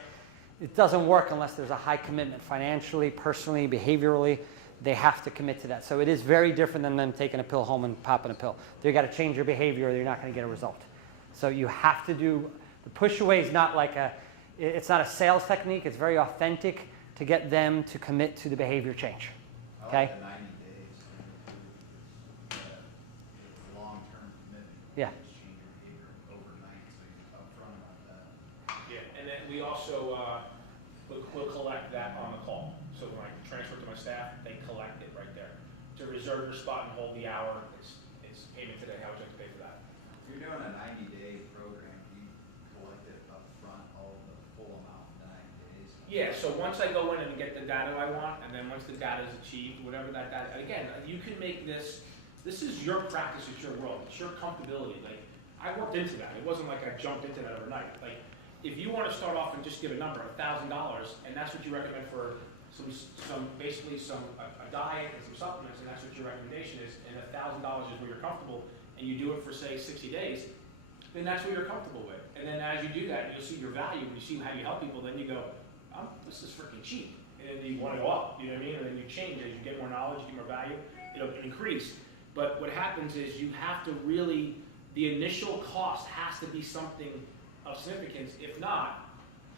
it doesn't work unless there's a high commitment financially, personally, behaviorally. they have to commit to that. So it is very different than them taking a pill home and popping a pill. They've got to change your behavior or you're not going to get a result. So you have to do, the push away is not like it's not a sales technique, it's very authentic to get them to commit to the behavior change. Okay? I like the 90 days. It's a long-term commitment. Yeah. You just change your behavior overnight, so you're upfront about that. Yeah, and then we also, we'll collect that on the call. So when I transfer to my staff, they collect it right there. To reserve your spot and hold the hour, it's payment today, how would you like to pay for that? If you're doing a 90-day program, do you collect it upfront, all the full amount in 90 days? Yeah, so once I go in and get the data I want, and then once the data is achieved, whatever that data, again, you can make this is your practice, it's your world, it's your comfortability. Like, I worked into that. It wasn't like I jumped into that overnight. Like, if you want to start off and just give a number, $1,000, and that's what you recommend for a diet and some supplements, and that's what your recommendation is, and $1,000 is where you're comfortable, and you do it for say 60 days, then that's what you're comfortable with. And then as you do that, you'll see your value, and you see how you help people, then you go, oh, this is freaking cheap. And then you want to go up, you know what I mean? And then you change as you get more knowledge, you get more value, it'll increase. But what happens is you have to really, the initial cost has to be something of significance. If not,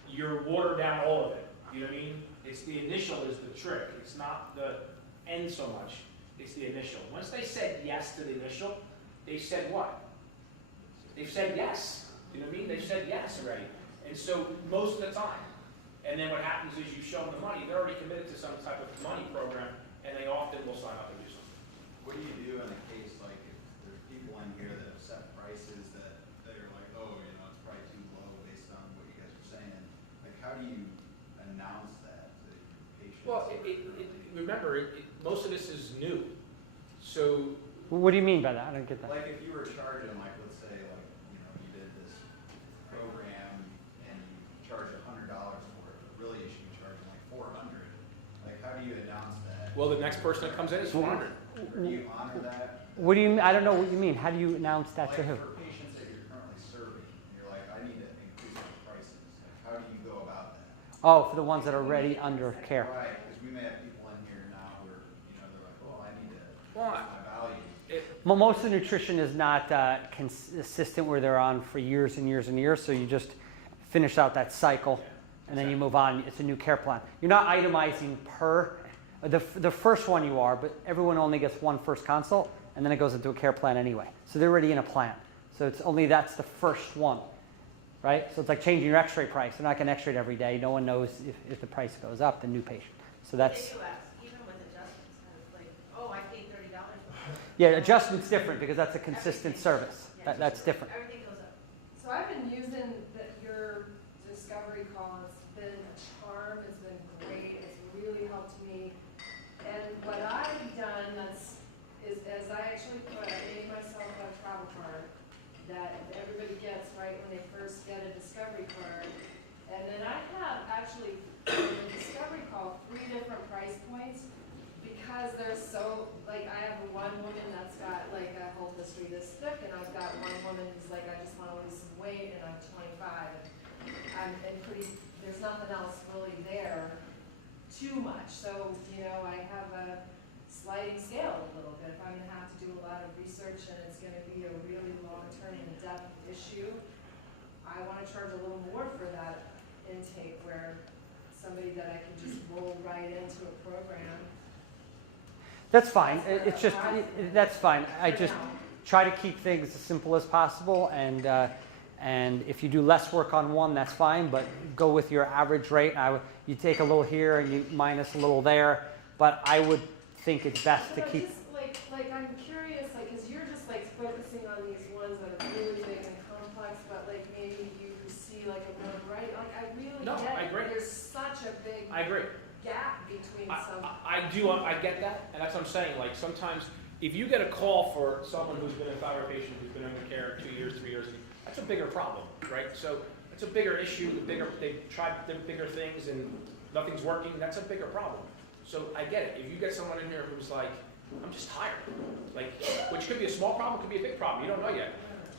you're watered down all of it. You know what I mean? It's the initial is the trick. It's not the end so much. It's the initial. Once they said yes to the initial, they said what? They've said yes. You know what I mean? They've said yes already. And so most of the time. And then what happens is you show them the money. They're already committed to some type of money program, and they often will sign up and do something. What do you do in a case like if there's people in here that have set prices that are like, oh, you know, it's probably too low based on what you guys are saying. Like, how do you announce that to your patients? Well, remember, most of this is new. So What do you mean by that? I don't get that. like if you were charging, like, let's say, like, you know, you did this program and you charge $100 for it, but really you should be charging like $400. Like, how do you announce that? well, the next person that comes in is 400. Or do you honor that? What do you? I don't know what you mean. How do you announce that to Like who? for patients that you're currently serving, and you're like, I need to increase my prices. Like, how do you go about that? Oh, for the ones that are already under care. Right, because we may have people in here now who are, you know, they're like, well, I need to Well, increase my value. Well, most of the nutrition is not consistent where they're on for years and years and years. So you just finish out that cycle, and then you move on. It's a new care plan. You're not itemizing per. The first one you are, but everyone only gets one first consult, and then it goes into a care plan anyway. So they're already in a plan. So it's only that's the first one, right? So it's like changing your X-ray price. They're not going to X-ray it every day. No one knows if the price goes up, the new patient. So that's They do ask, even with adjustments, kind of like, oh, I paid $30 for it. yeah. Adjustment's different because that's a consistent service. Yeah. That's different. Everything goes up. So I've been using your discovery call. It's been a charm. It's been great. It's really helped me. And what I've done is as I actually made myself a travel card that everybody gets right when they first get a discovery card. And then I have actually in the discovery call 3 different price points because they're so, like I have one woman that's got like a whole history this thick, and I've got one woman who's like, I just want to lose some weight and I'm 25 and there's nothing else really there too much. So, you know, I have a sliding scale a little bit. If I'm going to have to do a lot of research and it's going to be a really long-term and in-depth issue, I want to charge a little more for that intake where somebody that I can just roll right into a program. That's fine. It's just that's fine. I just try to keep things as simple as possible, and if you do less work on one, that's fine. But go with your average rate. You take a little here and you minus a little there. But I would think it's best to keep. Just like I'm curious, like, because you're just like focusing on these ones that are really big and complex, but like maybe you see like a more right. Like I really get I agree. There's such a big I agree. gap between some. I get that, and that's what I'm saying. Like sometimes, if you get a call for someone who's been a thyroid patient who's been under care 2 years, 3 years, that's a bigger problem, right? So it's a bigger issue. They've tried the bigger things and nothing's working. That's a bigger problem. So I get it. If you get someone in here who's like, I'm just tired, like, which could be a small problem, could be a big problem. You don't know yet.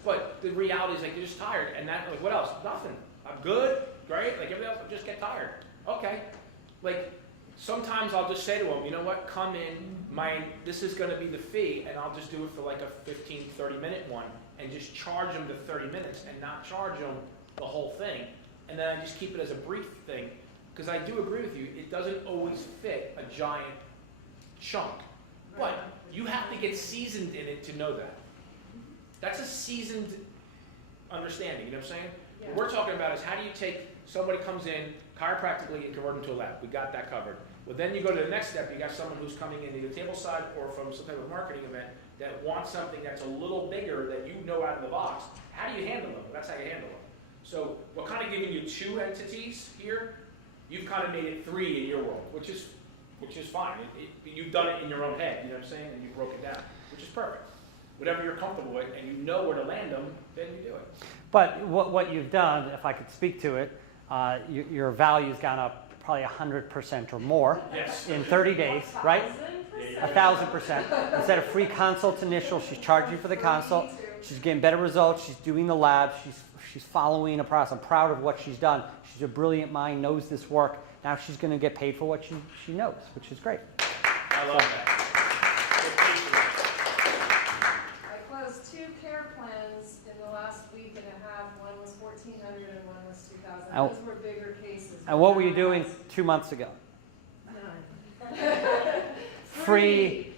But the reality is like you're just tired, and that like what else? Nothing. I'm good, great. Like everything else, I just get tired. Okay, like. sometimes I'll just say to them, you know what, come in, this is gonna be the fee, and I'll just do it for like a 15, 30-minute one, and just charge them the 30 minutes and not charge them the whole thing. And then I just keep it as a brief thing, because I do agree with you, it doesn't always fit a giant chunk. But you have to get seasoned in it to know that. That's a seasoned understanding, you know what I'm saying? Yeah. What we're talking about is how do you take, somebody comes in chiropractically and convert them to a lab. We got that covered. Well, then you go to the next step. You got someone who's coming in either table side or from some type of marketing event that wants something that's a little bigger that you know out of the box. How do you handle them? That's how you handle them. So we're kind of giving you 2 entities here. You've kind of made it 3 in your world, which is fine. You've done it in your own head, you know what I'm saying? And you broke it down, which is perfect. Whatever you're comfortable with and you know where to land them, then you do it. But what you've done, if I could speak to it, your value's gone up probably 100% or more in 30 days, right? 1,000%. Instead of free consult initial, she's charging for the consult. She's getting better results. She's doing the lab. She's following a process. I'm proud of what she's done. She's a brilliant mind, knows this work. Now she's going to get paid for what she knows, which is great. I love that. I closed 2 care plans in the last week and a half. One was 1,400 and one was 2,000. Oh. Those were bigger cases. And what were you doing 2 months ago? None. Free.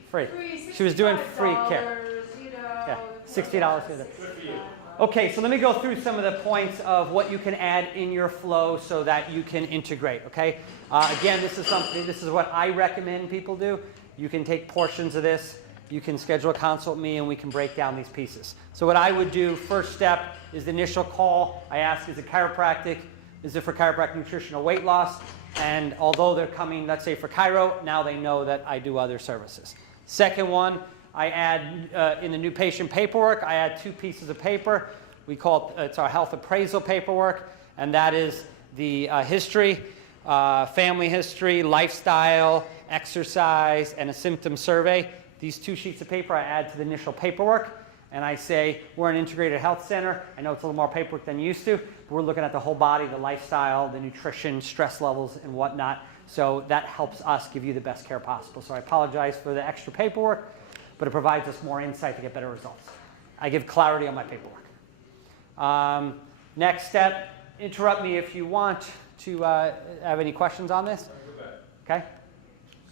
She was doing free care. You know, Yeah, $60 for that. Okay, so let me go through some of the points of what you can add in your flow so that you can integrate, okay? Again, this is what I recommend people do. You can take portions of this. You can schedule a consult with me and we can break down these pieces. So what I would do, first step, is the initial call. I ask, is it chiropractic? Is it for chiropractic nutrition or weight loss? And although they're coming, let's say for chiro, now they know that I do other services. Second one, I add, in the new patient paperwork, I add 2 pieces of paper. We call it's our health appraisal paperwork, and that is the history, family history, lifestyle, exercise, and a symptom survey. These 2 sheets of paper I add to the initial paperwork, and I say, we're an integrated health center. I know it's a little more paperwork than you used to, but we're looking at the whole body, the lifestyle, the nutrition, stress levels, and whatnot. So that helps us give you the best care possible. So I apologize for the extra paperwork, but it provides us more insight to get better results. I give clarity on my paperwork. Next step, interrupt me if you want to have any questions on this. Okay?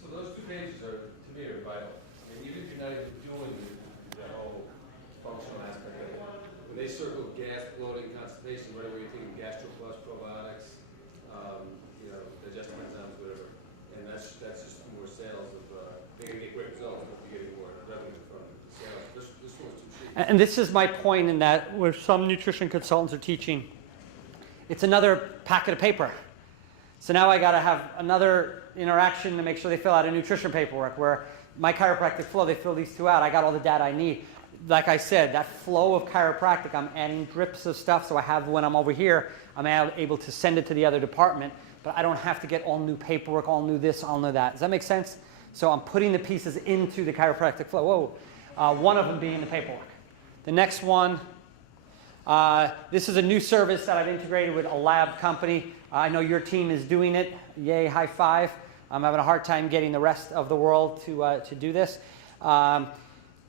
So those 2 pages are, to me, are vital. I mean, even if you're not even doing the whole functional aspect of it, when they circle gas, bloating, constipation, whatever you're thinking, gastroplus, probiotics, you know, digestive enzymes, whatever. And that's just more sales of, they're going to get great results, but you're getting more revenue from sales. This one's 2 sheets. And this is my point in that where some nutrition consultants are teaching, it's another packet of paper. So now I got to have another interaction to make sure they fill out a nutrition paperwork where my chiropractic flow, they fill these 2 out. I got all the data I need. Like I said, that flow of chiropractic, I'm adding drips of stuff. So I have, when I'm over here, I'm able to send it to the other department, but I don't have to get all new paperwork, all new this, all new that. Does that make sense? So I'm putting the pieces into the chiropractic flow. Whoa. One of them being the paperwork. The next one, this is a new service that I've integrated with a lab company. I know your team is doing it. Yay, high five. I'm having a hard time getting the rest of the world to do this.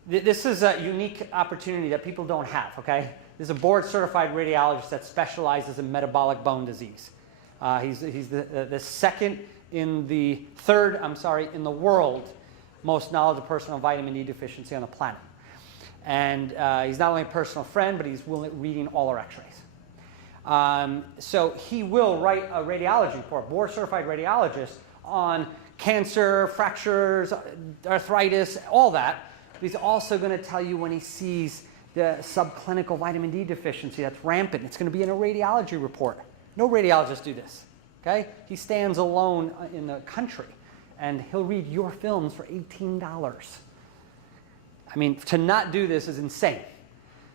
This is a unique opportunity that people don't have, okay? This is a board-certified radiologist that specializes in metabolic bone disease. He's the in the world most knowledgeable person on vitamin D deficiency on the planet. And he's not only a personal friend, but he's reading all our x-rays. So he will write a radiology report, board-certified radiologist, on cancer, fractures, arthritis, all that. But he's also going to tell you when he sees the subclinical vitamin D deficiency that's rampant. It's going to be in a radiology report. No radiologists do this. Okay? He stands alone in the country, and he'll read your films for $18. I mean, to not do this is insane.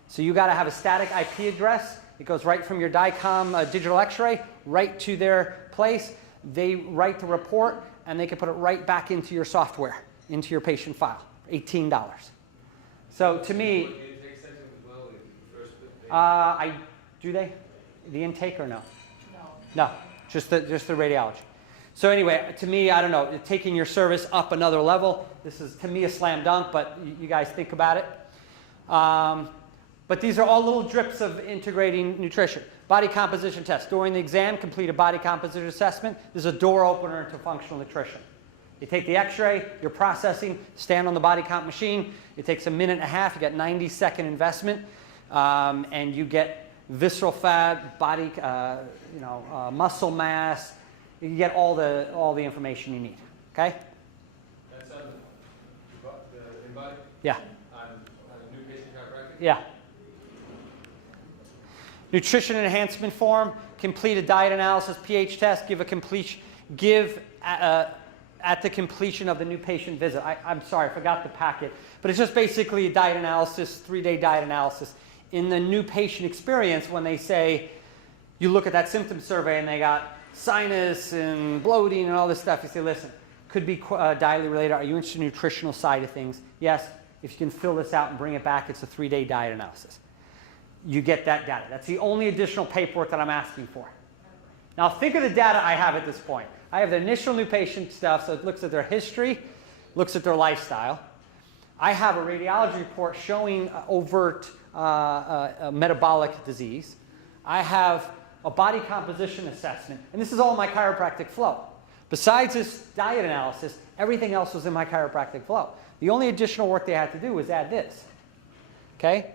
So you got to have a static IP address. It goes right from your DICOM digital x-ray right to their place. They write the report, and they can put it right back into your software, into your patient file, $18. So to me, do they? The intake or no? No, just the radiology. So anyway, to me, I don't know, taking your service up another level. This is, to me, a slam dunk, but you guys think about it. But these are all little drips of integrating nutrition. Body composition test. During the exam, complete a body composition assessment. There's a door opener into functional nutrition. You take the x-ray, you're processing, stand on the body comp machine. It takes a minute and a half. You get 90-second investment, and you get visceral fat, body, muscle mass. You get all the information you need. Okay? That's on the in-body? Yeah. On a new patient chiropractic? Yeah. Nutrition enhancement form, complete a diet analysis, pH test, at the completion of the new patient visit. I'm sorry, I forgot the packet, but it's just basically a diet analysis, 3-day diet analysis. In the new patient experience, when they say, you look at that symptom survey and they got sinus and bloating and all this stuff, you say, listen, could be diet related. Are you interested in the nutritional side of things? Yes. If you can fill this out and bring it back, it's a 3-day diet analysis. You get that data. That's the only additional paperwork that I'm asking for. Now think of the data I have at this point. I have the initial new patient stuff, so it looks at their history, looks at their lifestyle. I have a radiology report showing overt metabolic disease. I have a body composition assessment, and this is all my chiropractic flow. Besides this diet analysis, everything else was in my chiropractic flow. The only additional work they had to do was add this. Okay?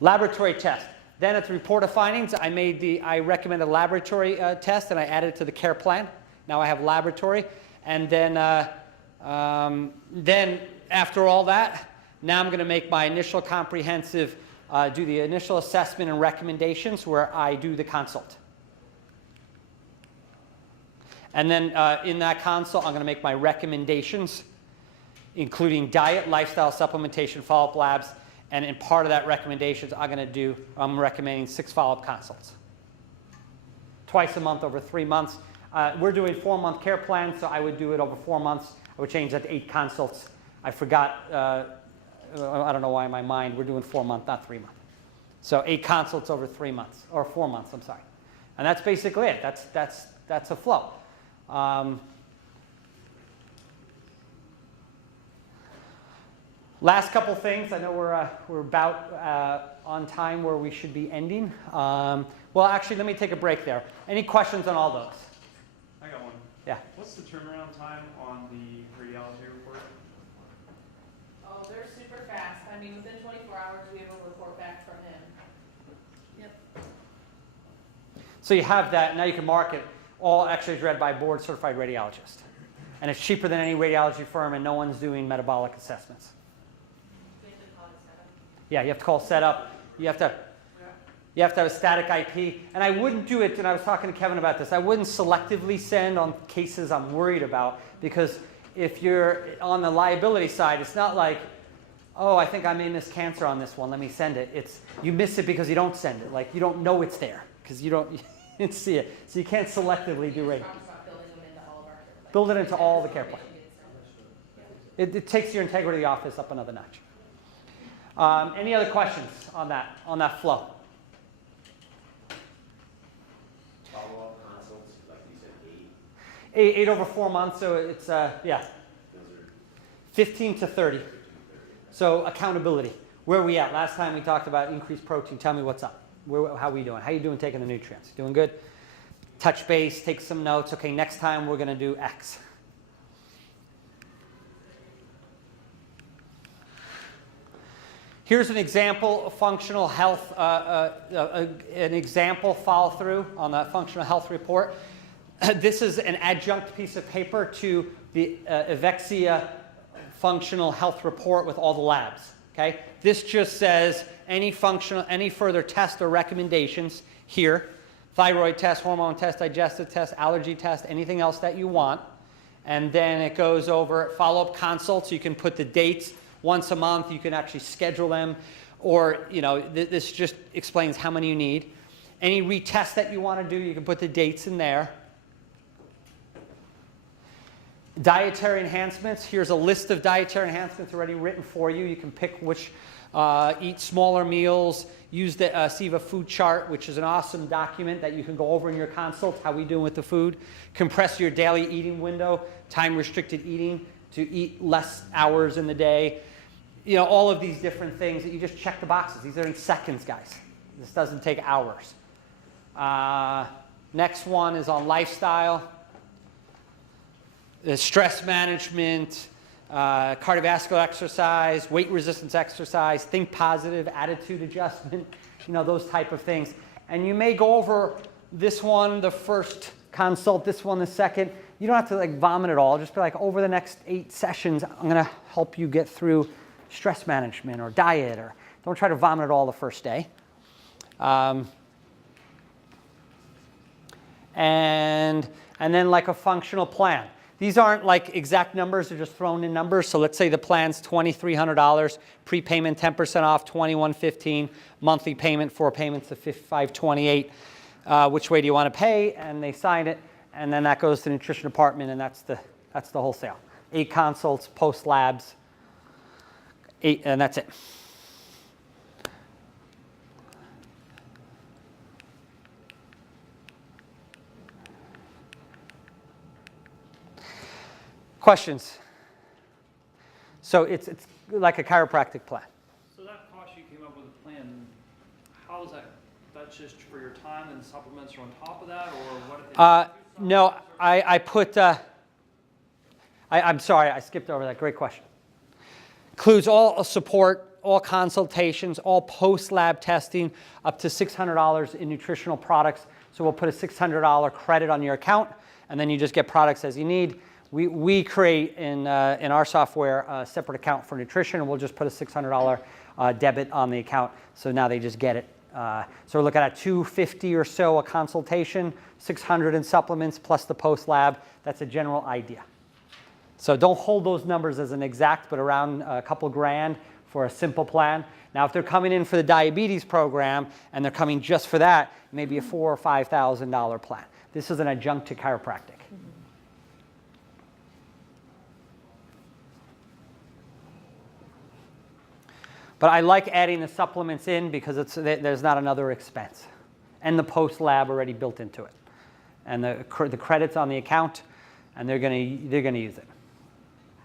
Laboratory test. Then at the report of findings, I recommended a laboratory test, and I added it to the care plan. Now I have laboratory. And then after all that, now I'm going to make my initial comprehensive, do the initial assessment and recommendations where I do the consult. And then in that consult, I'm going to make my recommendations, including diet, lifestyle, supplementation, follow-up labs. And in part of that recommendations, I'm recommending 6 follow-up consults. Twice a month over 3 months. We're doing 4-month care plan, so I would do it over 4 months. I would change that to 8 consults. I forgot, I don't know why in my mind, we're doing 4 months, not 3 months. So 8 consults over 3 months, or 4 months, I'm sorry. And that's basically it. That's a flow. Last couple things. I know we're about on time where we should be ending. Well, actually, let me take a break there. Any questions on all those? I got one. Yeah. What's the turnaround time on the radiology report? Oh, they're super fast. I mean, within 24 hours, we have a report back from him. Yep. So you have that. Now you can mark it. All X-rays read by board certified radiologist. And it's cheaper than any radiology firm, and no one's doing metabolic assessments. Yeah, you have to call setup. You have to have a static IP. And I wouldn't do it, and I was talking to Kevin about this, I wouldn't selectively send on cases I'm worried about, because if you're on the liability side, it's not like, oh, I think I may miss cancer on this one, let me send it. It's, you miss it because you don't send it. Like, you don't know it's there, because you don't see it. So you can't selectively do radio. Build it into all the care plans. It takes your integrity of the office up another notch. Any other questions on that flow? Follow-up consults, like you said, 8. 8 over 4 months, so it's, yeah. 15 to 30. So accountability. Where are we at? Last time we talked about increased protein. Tell me what's up. How are we doing? How are you doing taking the nutrients? Doing good? Touch base, take some notes. Okay, next time we're going to do X. Here's an example of functional health, an example follow-through on the functional health report. This is an adjunct piece of paper to the Evexia functional health report with all the labs. Okay? This just says any further test or recommendations here. Thyroid test, hormone test, digestive test, allergy test, anything else that you want. And then it goes over follow-up consults. You can put the dates. Once a month, you can actually schedule them, or this just explains how many you need. Any retest that you want to do, you can put the dates in there. Dietary enhancements. Here's a list of dietary enhancements already written for you. You can pick which eat smaller meals, use the SIVA food chart, which is an awesome document that you can go over in your consult, how we doing with the food. Compress your daily eating window, time-restricted eating to eat less hours in the day. You know, all of these different things that you just check the boxes. These are in seconds, guys. This doesn't take hours. Next one is on lifestyle, stress management, cardiovascular exercise, weight resistance exercise, think positive, attitude adjustment, you know, those type of things. And you may go over this one, the first consult, this one, the second. You don't have to like vomit it all. Just be like, over the next 8 sessions, I'm going to help you get through stress management or diet, or don't try to vomit it all the first day. And then like a functional plan. These aren't like exact numbers, they're just thrown in numbers. So let's say the plan's $2,300, prepayment 10% off, $2,115, monthly payment, 4 payments of $528. Which way do you want to pay? And they sign it, and then that goes to the nutrition department, and that's the wholesale. 8 consults, post labs, 8, and that's it. Questions? So it's like a chiropractic plan. So that cost you came up with a plan, how is that? That's just for your time and supplements are on top of that, or what if they no, I put, I'm sorry, I skipped over that. Great question. Includes all support, all consultations, all post-lab testing, up to $600 in nutritional products. So we'll put a $600 credit on your account, and then you just get products as you need. We create in our software a separate account for nutrition, and we'll just put a $600 debit on the account. So now they just get it. So we're looking at $250 or so a consultation, $600 in supplements plus the post lab. That's a general idea. So don't hold those numbers as an exact, but around a couple grand for a simple plan. Now, if they're coming in for the diabetes program and they're coming just for that, maybe a $4,000 or $5,000 plan. This is an adjunct to chiropractic. But I like adding the supplements in because there's not another expense. And the post-lab already built into it. And the credit's on the account, and they're gonna use it.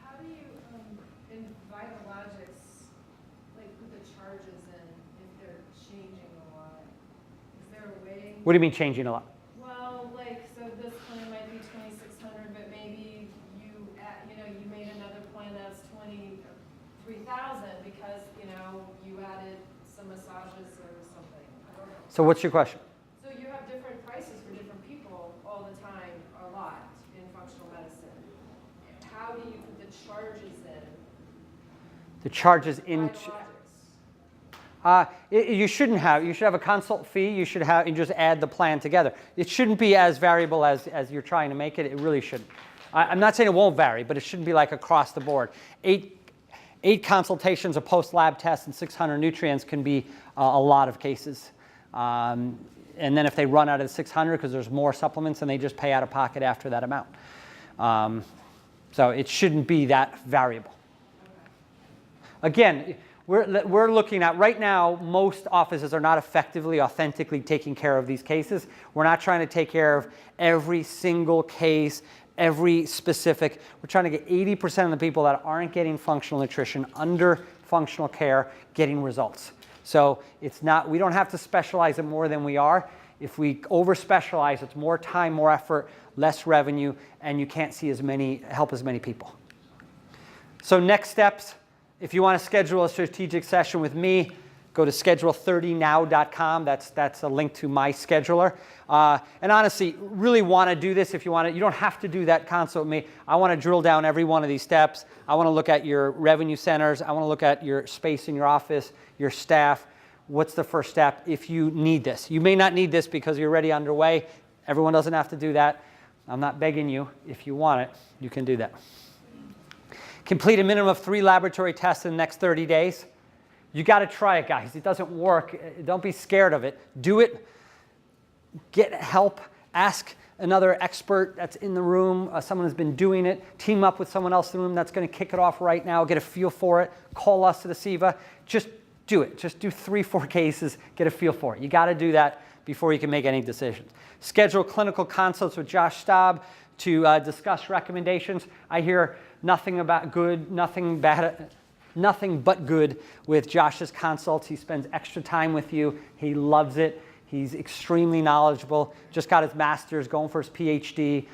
How do you, in Vitalogics, like put the charges in if they're changing a lot? Is there a way? What do you mean changing a lot? Well, like, so this plan might be $2,600, but maybe you made another plan that's $23,000 because, you added some massages or something. I don't know. So what's your question? So you have different prices for different people all the time, a lot, in functional medicine. How do you put the charges in? The charges in. Biologics? You shouldn't have. You should have a consult fee. You should have. You just add the plan together. It shouldn't be as variable as you're trying to make it. It really shouldn't. I'm not saying it won't vary, but it shouldn't be like across the board. 8 consultations, a post-lab test, and 600 nutrients can be a lot of cases. And then if they run out of the 600 because there's more supplements, then they just pay out of pocket after that amount. So it shouldn't be that variable. Again, we're looking at, right now, most offices are not effectively, authentically taking care of these cases. We're not trying to take care of every single case, every specific. We're trying to get 80% of the people that aren't getting functional nutrition under functional care getting results. So it's not, we don't have to specialize it more than we are. If we over specialize, it's more time, more effort, less revenue, and you can't see help as many people. So next steps, if you want to schedule a strategic session with me, go to schedule30now.com. That's a link to my scheduler. And honestly, really want to do this if you want to. You don't have to do that consult with me. I want to drill down every one of these steps. I want to look at your revenue centers. I want to look at your space in your office, your staff. What's the first step if you need this? You may not need this because you're already underway. Everyone doesn't have to do that. I'm not begging you. If you want it, you can do that. Complete a minimum of 3 laboratory tests in the next 30 days. You got to try it, guys. It doesn't work. Don't be scared of it. Do it. Get help. Ask another expert that's in the room, someone who's been doing it. Team up with someone else in the room that's going to kick it off right now. Get a feel for it. Call us to the SIVA. Just do it. Just do 3-4 cases, get a feel for it. You got to do that before you can make any decisions. Schedule clinical consults with Josh Staub to discuss recommendations. I hear nothing about good, nothing bad, nothing but good with Josh's consults. He spends extra time with you. He loves it. He's extremely knowledgeable. Just got his master's, going for his PhD.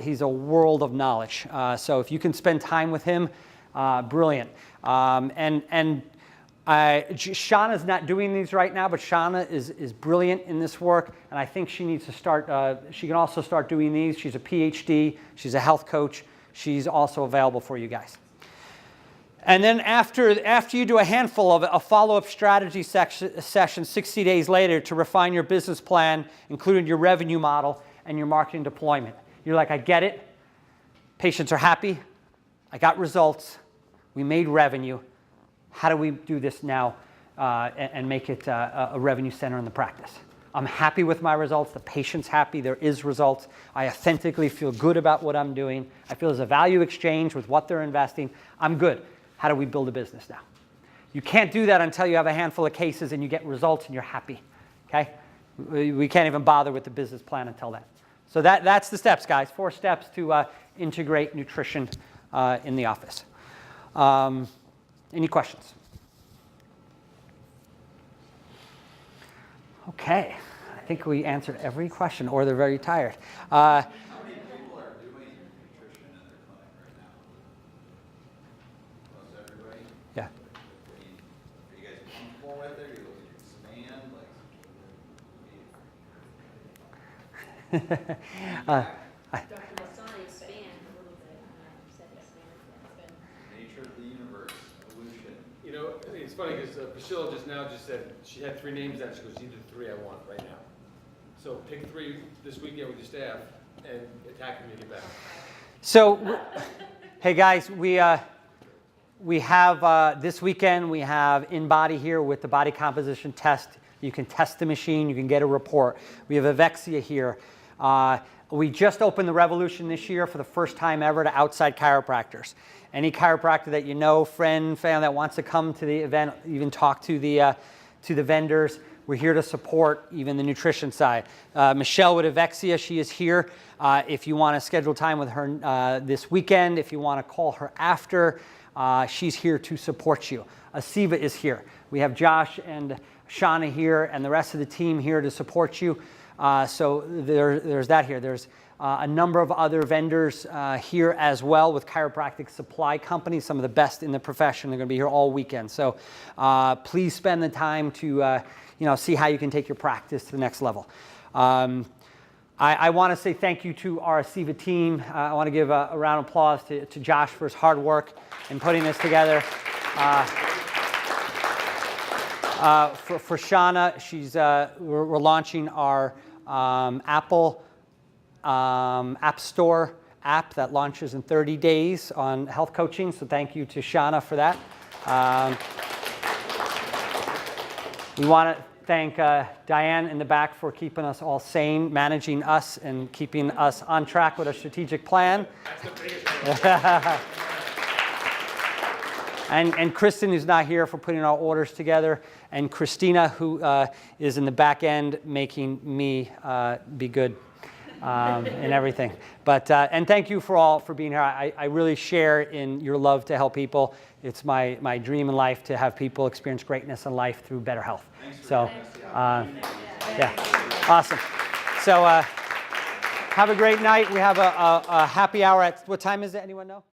He's a world of knowledge. So if you can spend time with him, brilliant. Shauna's not doing these right now, but Shauna is brilliant in this work, and I think she needs to start, she can also start doing these. She's a PhD, she's a health coach, she's also available for you guys. And then after you do a handful of a follow-up strategy session 60 days later to refine your business plan, including your revenue model and your marketing deployment. You're like, I get it, patients are happy, I got results, we made revenue. How do we do this now and make it a revenue center in the practice? I'm happy with my results. The patient's happy. There is results. I authentically feel good about what I'm doing. I feel there's a value exchange with what they're investing. I'm good. How do we build a business now? You can't do that until you have a handful of cases and you get results and you're happy. Okay? We can't even bother with the business plan until then. So that's the steps, guys. 4 steps to integrate nutrition in the office. Any questions? Okay, I think we answered every question, or they're very tired. How many people are doing nutrition in their clinic right now? Most everybody? Yeah. Are you guys comfortable with it? Are you looking to expand? Dr. Masani expand a little bit. Said expand. Nature of the universe, evolution. You know, it's funny because Priscilla just said she had 3 names that she goes, these are the 3 I want right now. So pick 3 this weekend with your staff and attack them and get back. So, hey guys, we have this weekend, we have InBody here with the body composition test. You can test the machine, you can get a report. We have Avexia here. We just opened the Revolution this year for the first time ever to outside chiropractors. Any chiropractor that you know, friend, family that wants to come to the event, even talk to the vendors, we're here to support even the nutrition side. Michelle with Avexia, she is here. If you want to schedule time with her this weekend, if you want to call her after, she's here to support you. Asiva is here. We have Josh and Shauna here and the rest of the team here to support you. So there's that here. There's a number of other vendors here as well with chiropractic supply companies, some of the best in the profession. They're going to be here all weekend. So please spend the time to see how you can take your practice to the next level. I want to say thank you to our Asiva team. I want to give a round of applause to Josh for his hard work in putting this together. For Shauna, we're launching our Apple App Store app that launches in 30 days on health coaching. So thank you to Shauna for that. We want to thank Diane in the back for keeping us all sane, managing us, and keeping us on track with our strategic plan. And Kristen, who's not here, for putting our orders together, and Cristina, who is in the back end making me be good in everything. But and thank you for being here. I really share in your love to help people. It's my dream in life to have people experience greatness in life through better health. So, yeah, awesome. So have a great night. We have a happy hour at, what time is it? Anyone know?